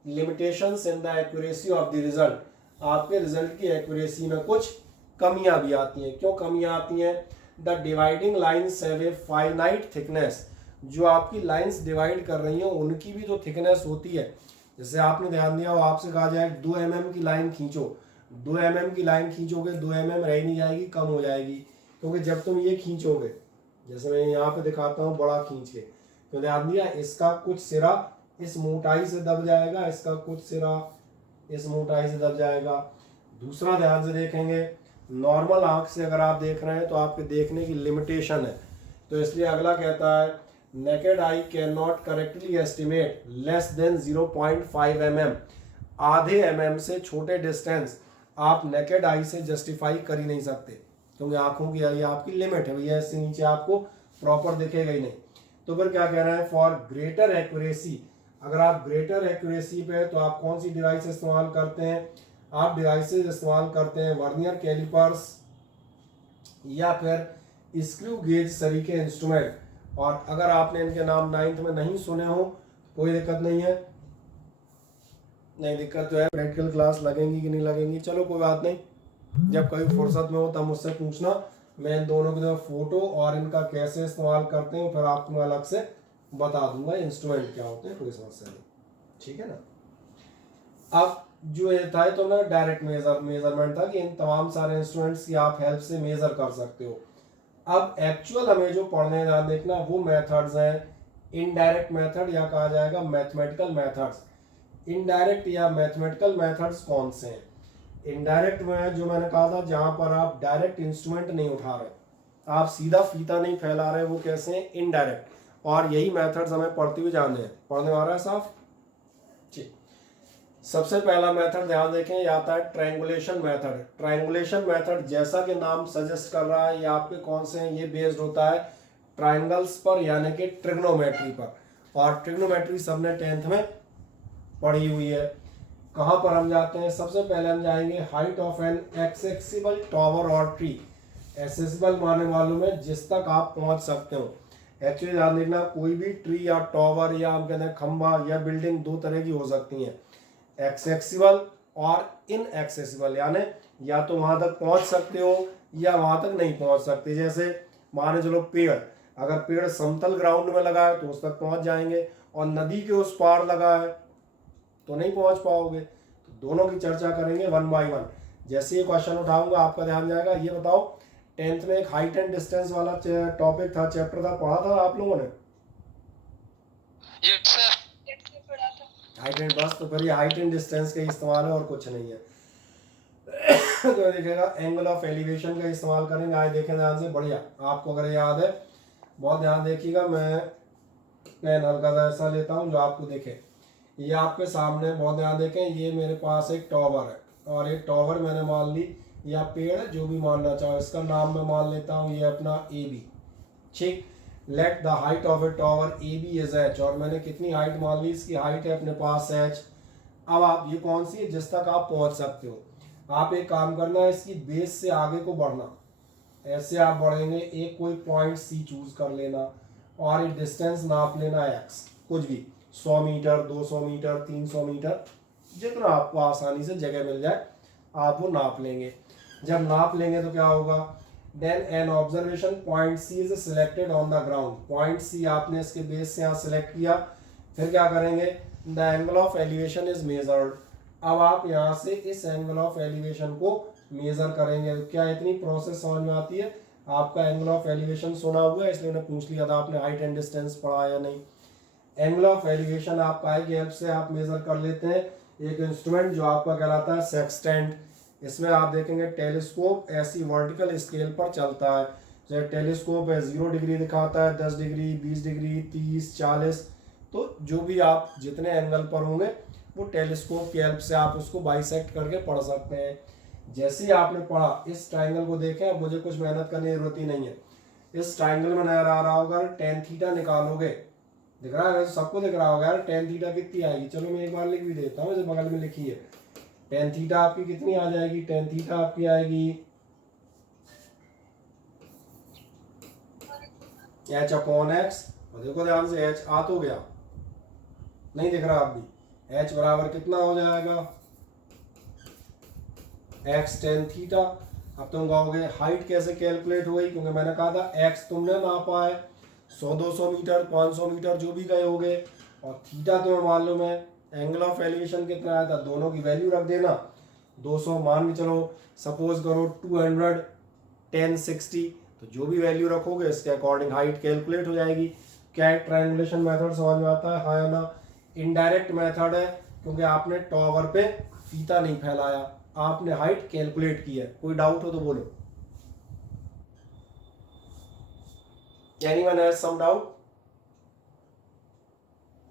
limitations in the accuracy of the result, आपके रिजल्ट की एक्यूरेसी में कुछ कमियां भी आती हैं। क्यों कमियां आती हैं, the dividing lines have a finite thickness, जो आपकी लाइंस डिवाइड कर रही हैं उनकी भी जो थिकनेस होती है, जैसे आपने ध्यान दिया हो आपसे कहा जाए 2 mm की लाइन खींचो, 2 mm की लाइन खींचोगे 2 mm रह नहीं जाएगी, कम हो जाएगी, क्योंकि जब तुम ये खींचोगे, जैसे मैं यहाँ पे दिखाता हूँ बड़ा खींच के, तो ध्यान दिया इसका कुछ सिरा इस मोटाई से दब जाएगा, इसका कुछ सिरा इस मोटाई से दब जाएगा। दूसरा ध्यान से देखेंगे, नॉर्मल आंख से अगर आप देख रहे हैं तो आपके देखने की लिमिटेशन है, तो इसलिए अगला कहता है naked I can not correctly estimate less than 0.5 mm, आधे mm से छोटे डिस्टेंस आप नेकेड आई से जस्टिफाई कर ही नहीं सकते, क्योंकि आंखों की ये आपकी लिमिट है भैया, इससे नीचे आपको प्रॉपर दिखेगा ही नहीं। तो फिर क्या कह रहे हैं, फॉर ग्रेटर एक्यूरेसी, अगर आप ग्रेटर एक्यूरेसी पे तो आप कौन सी डिवाइस इस्तेमाल करते हैं, आप डिवाइसेस इस्तेमाल करते हैं वर्नियर कैलिपर्स या फिर स्क्रू गेज सरी के इंस्ट्रूमेंट। और अगर आपने इनके नाम 9th में नहीं सुने हो कोई दिक्कत नहीं है, नहीं दिक्कत तो है, प्रैक्टिकल क्लास लगेंगी कि नहीं लगेंगी, चलो कोई बात नहीं, जब कभी फुर्सत में हो तब मुझसे पूछना, मैं इन दोनों की फोटो और इनका कैसे इस्तेमाल करते हैं फिर आपको मैं अलग से बता दूंगा इंस्ट्रूमेंट क्या होते हैं, कोई समस्या नहीं, ठीक है ना। अब जो ये था तो ना डायरेक्ट मेजरमेंट था कि इन तमाम सारे इंस्ट्रूमेंट्स की आप हेल्प से मेजर कर सकते हो। अब एक्चुअल हमें जो पढ़ने ध्यान देखना वो मेथड्स हैं इनडायरेक्ट मेथड या कहा जाएगा मैथमेटिकल मेथड्स। इनडायरेक्ट या मैथमेटिकल मेथड्स कौन से हैं, इनडायरेक्ट में जो मैंने कहा था जहां पर आप डायरेक्ट इंस्ट्रूमेंट नहीं उठा रहे, आप सीधा फीता नहीं फैला रहे, वो कैसे हैं, इनडायरेक्ट। और यही मेथड्स हमें पढ़ते हुए जाने हैं, पढ़ने वाला है साफ, ठीक। सबसे पहला मेथड ध्यान देखें ये आता है ट्रायंगुलेशन मेथड। ट्रायंगुलेशन मेथड जैसा कि नाम सजेस्ट कर रहा है ये आपके कौन से हैं, ये बेस्ड होता है ट्रायंगल्स पर यानी कि ट्रिग्नोमेट्री पर, और ट्रिग्नोमेट्री सबने 10th में पढ़ी हुई है। कहाँ पर हम जाते हैं, सबसे पहले हम जाएंगे height of an accessible tower और ट्री। एक्सेसिबल माने मालूम है जिस तक आप पहुंच सकते हो। एक्चुअली ध्यान देखना कोई भी ट्री या टावर या हम कहते हैं खंबा या बिल्डिंग दो तरह की हो सकती हैं, एक्सेसिबल और इनएक्सेसिबल, यानी या तो वहां तक पहुंच सकते हो या वहां तक नहीं पहुंच सकते। जैसे माने चलो पेड़, अगर पेड़ समतल ग्राउंड में लगा है तो उस तक पहुंच जाएंगे, और नदी के उस पार लगा है तो नहीं पहुंच पाओगे। तो दोनों की चर्चा करेंगे वन बाय वन। जैसे ये क्वेश्चन उठाऊंगा आपका ध्यान जाएगा। ये बताओ 10th में एक हाइट एंड डिस्टेंस वाला टॉपिक था, चैप्टर था, पढ़ा था आप लोगों ने? Yes sir. पढ़ा था। हाइट एंड, बस तो फिर ये हाइट एंड डिस्टेंस का इस्तेमाल है और कुछ नहीं है। तो देखिएगा एंगल ऑफ एलिवेशन का इस्तेमाल करेंगे। आज देखें ध्यान से, बढ़िया आपको अगर याद है बहुत ध्यान देखिएगा। मैं पेन हल्का सा ऐसा लेता हूँ जो आपको दिखे। ये आपके सामने बहुत ध्यान देखें, ये मेरे पास एक टावर है और एक टावर मैंने मान ली या पेड़ है जो भी मानना चाहो, इसका नाम मैं मान लेता हूँ ये अपना ए बी, ठीक। Let the height of a tower A B is h, और मैंने कितनी हाइट मान ली, इसकी हाइट है अपने पास एच। अब आप ये कौन सी है जिस तक आप पहुंच सकते हो। आप एक काम करना है, इसकी बेस से आगे को बढ़ना, ऐसे आप बढ़ेंगे, एक कोई पॉइंट सी चूज कर लेना और ये डिस्टेंस नाप लेना एक्स, कुछ भी 100 मीटर 200 मीटर 300 मीटर, जितना आपको आसानी से जगह मिल जाए आप वो नाप लेंगे। जब नाप लेंगे तो क्या होगा, then an observation point C is selected on the ground. Point C आपने इसके बेस से यहाँ सिलेक्ट किया, फिर क्या करेंगे, the angle of elevation is measured. अब आप यहाँ से इस एंगल ऑफ एलिवेशन को मेजर करेंगे। क्या इतनी प्रोसेस समझ में आती है? आपका एंगल ऑफ एलिवेशन सुना हुआ है इसलिए मैंने पूछ लिया था आपने हाइट एंड डिस्टेंस पढ़ा या नहीं। एंगल ऑफ एलिवेशन आप काय की हेल्प से आप मेजर कर लेते हैं। एक इंस्ट्रूमेंट जो आपका कहलाता है सेक्सटेंट, इसमें आप देखेंगे टेलीस्कोप ऐसी वर्टिकल स्केल पर चलता है। जैसे टेलीस्कोप है 0 डिग्री दिखाता है, 10 डिग्री 20 डिग्री 30 40, तो जो भी आप जितने एंगल पर होंगे वो टेलीस्कोप की हेल्प से आप उसको बाइसेक्ट करके पढ़ सकते हैं। जैसे ही आपने पढ़ा इस ट्राइंगल को देखें, अब मुझे कुछ मेहनत करने की जरूरत ही नहीं है। इस ट्राइंगल में नजर आ रहा होगा tan थीटा निकालोगे, दिख रहा है सबको दिख रहा होगा यार tan थीटा कितनी आएगी। चलो मैं एक बार लिख भी देता हूँ, बगल में लिखी है tan थीटा आपकी कितनी आ जाएगी, tan थीटा आपकी आएगी एच अपॉन एक्स, और देखो ध्यान से एच आ तो गया, नहीं दिख रहा आप भी, एच बराबर कितना हो जाएगा एक्स टेन थीटा। अब तुम कहोगे हाइट कैसे कैलकुलेट हुई, क्योंकि मैंने कहा था एक्स तुमने नापा है 100-200 मीटर 500 मीटर जो भी गए होगे, और थीटा तुम्हें मालूम है, एंगल ऑफ एलिवेशन कितना आया था, दोनों की वैल्यू रख देना 200 मान के चलो, सपोज करो 200 10 60, तो जो भी वैल्यू रखोगे इसके अकॉर्डिंग हाइट कैलकुलेट हो जाएगी। क्या है ट्रायंगुलेशन मेथड समझ में आता है, हाँ या ना? इनडायरेक्ट मेथड है, क्योंकि आपने टॉवर पे फीता नहीं फैलाया, आपने हाइट कैलकुलेट की है। कोई डाउट हो तो बोलो। Anyone has some doubt?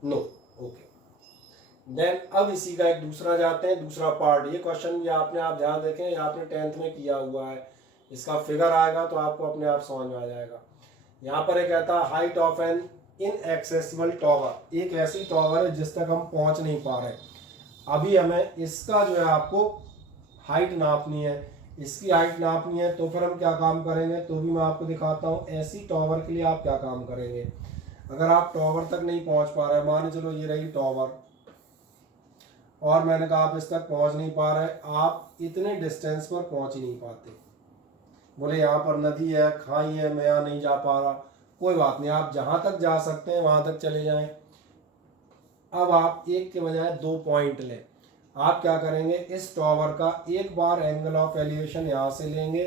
No, okay. Then अब इसी का एक दूसरा जाते हैं, दूसरा पार्ट। ये क्वेश्चन भी आपने आप ध्यान देखें, ये आपने 10th में किया हुआ है, इसका फिगर आएगा तो आपको अपने आप समझ में आ जाएगा। यहाँ पर एक कहता है height of an inaccessible tower, एक ऐसी टॉवर है जिस तक हम पहुंच नहीं पा रहे। अभी हमें इसका जो है आपको हाइट नापनी है, इसकी हाइट नापनी है, तो फिर हम क्या काम करेंगे, तो भी मैं आपको दिखाता हूँ। ऐसी टॉवर के लिए आप क्या काम करेंगे, अगर आप टॉवर तक नहीं पहुंच पा रहे, मान चलो ये रही टॉवर, और मैंने कहा आप इस तक पहुंच नहीं पा रहे, आप इतने डिस्टेंस पर पहुंच ही नहीं पाते, बोले यहाँ पर नदी है खाई है मैं यहाँ नहीं जा पा रहा, कोई बात नहीं, आप जहां तक जा सकते हैं वहां तक चले जाएं। अब आप एक के बजाय 2 पॉइंट लें। आप क्या करेंगे, इस टॉवर का एक बार एंगल ऑफ एलिवेशन यहाँ से लेंगे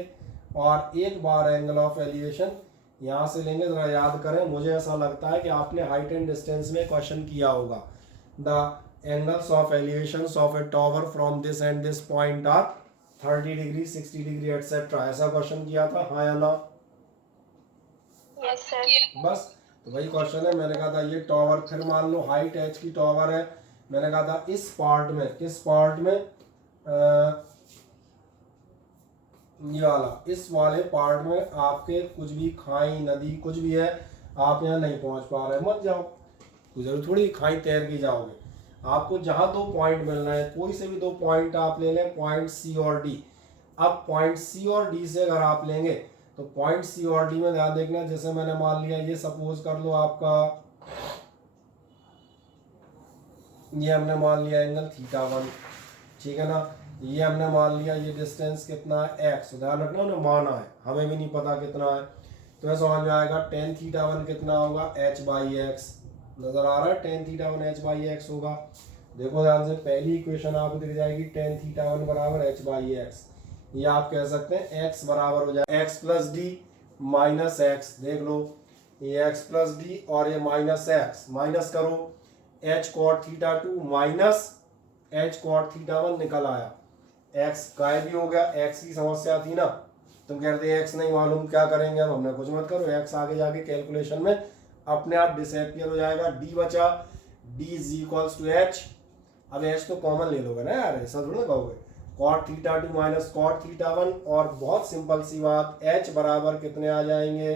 और एक बार एंगल ऑफ एलिवेशन यहाँ से लेंगे। जरा याद करें, मुझे ऐसा लगता है कि आपने हाइट एंड डिस्टेंस में क्वेश्चन किया होगा। The angles of elevation of a tower from this end this point are 30 degree 60 degree et cetera, ऐसा क्वेश्चन किया था, हाँ या ना? Yes, sir. बस तो वही क्वेश्चन है। मैंने कहा था ये टॉवर, फिर मान लो हाइट एच की टॉवर है, मैंने कहा था इस पार्ट में, किस पार्ट में, ये वाला, इस वाले पार्ट में आपके कुछ भी खाई नदी कुछ भी है, आप यहाँ नहीं पहुंच पा रहे, मत जाओ, कोई जरूर थोड़ी खाई तैर के जाओगे। आपको जहां 2 पॉइंट मिलना है, कोई से भी 2 पॉइंट आप ले लें, पॉइंट सी और डी। अब पॉइंट सी और डी से अगर आप लेंगे तो पॉइंट सी और डी में ध्यान देखना, जैसे मैंने मान लिया, ये सपोज कर लो आपका, ये हमने मान लिया एंगल θ1, ठीक है ना, ये हमने मान लिया ये डिस्टेंस कितना है x, ध्यान रखना उन्हें माना है, हमें भी नहीं पता कितना है, तो ये समझ में आएगा tan θ1 कितना होगा h/x, नजर आ रहा है tan θ1 h/x होगा। देखो ध्यान से, पहली इक्वेशन आपको दिख जाएगी tan θ1 बराबर h/x, ये आप कह सकते हैं x बराबर हो जाए x plus d minus x, देख लो ये x प्लस डी और ये माइनस एक्स, माइनस करो h cot θ2 minus h cot θ1 निकल आया, x गायब भी हो गया, x की समस्या थी ना, तुम कहते x नहीं मालूम क्या करेंगे, अब हमने कुछ मत करो, x आगे जाके कैलकुलेशन में अपने आप डिसअपियर हो जाएगा, d बचा, d is equals to h, अब h तो कॉमन ले लोगे ना यार, ऐसा थोड़ा कहोगे, cot θ2 माइनस cot θ1, और बहुत सिंपल सी बात, h बराबर कितने आ जाएंगे,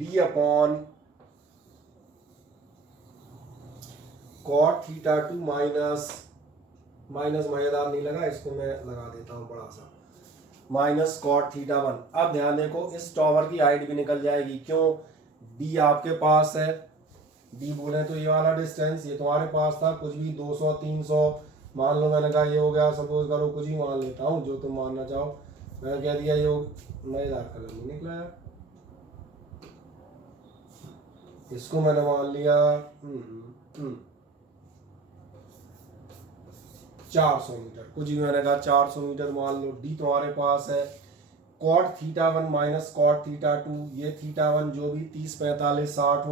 d अपॉन cot θ2 माइनस मजेदार नहीं लगा, इसको मैं लगा देता हूँ बड़ा सा, माइनस cot θ1। अब ध्यान देखो, इस टॉवर की हाइट भी निकल जाएगी, क्यों, d आपके पास है, d बोले तो ये वाला डिस्टेंस, ये तुम्हारे पास था, कुछ भी 200 300 मान लो, मैंने कहा ये हो गया, सपोज करो कुछ ही मान लेता हूँ जो तुम मानना चाहो, मैंने कह दिया ये मजेदार कलर नहीं निकला यार, इसको मैंने मान लिया 400 मीटर, कुछ भी मैंने कहा 400 मीटर मान लो, d तुम्हारे पास है, cot θ1 माइनस cot θ2, ये θ1 जो भी 30 45 60 हो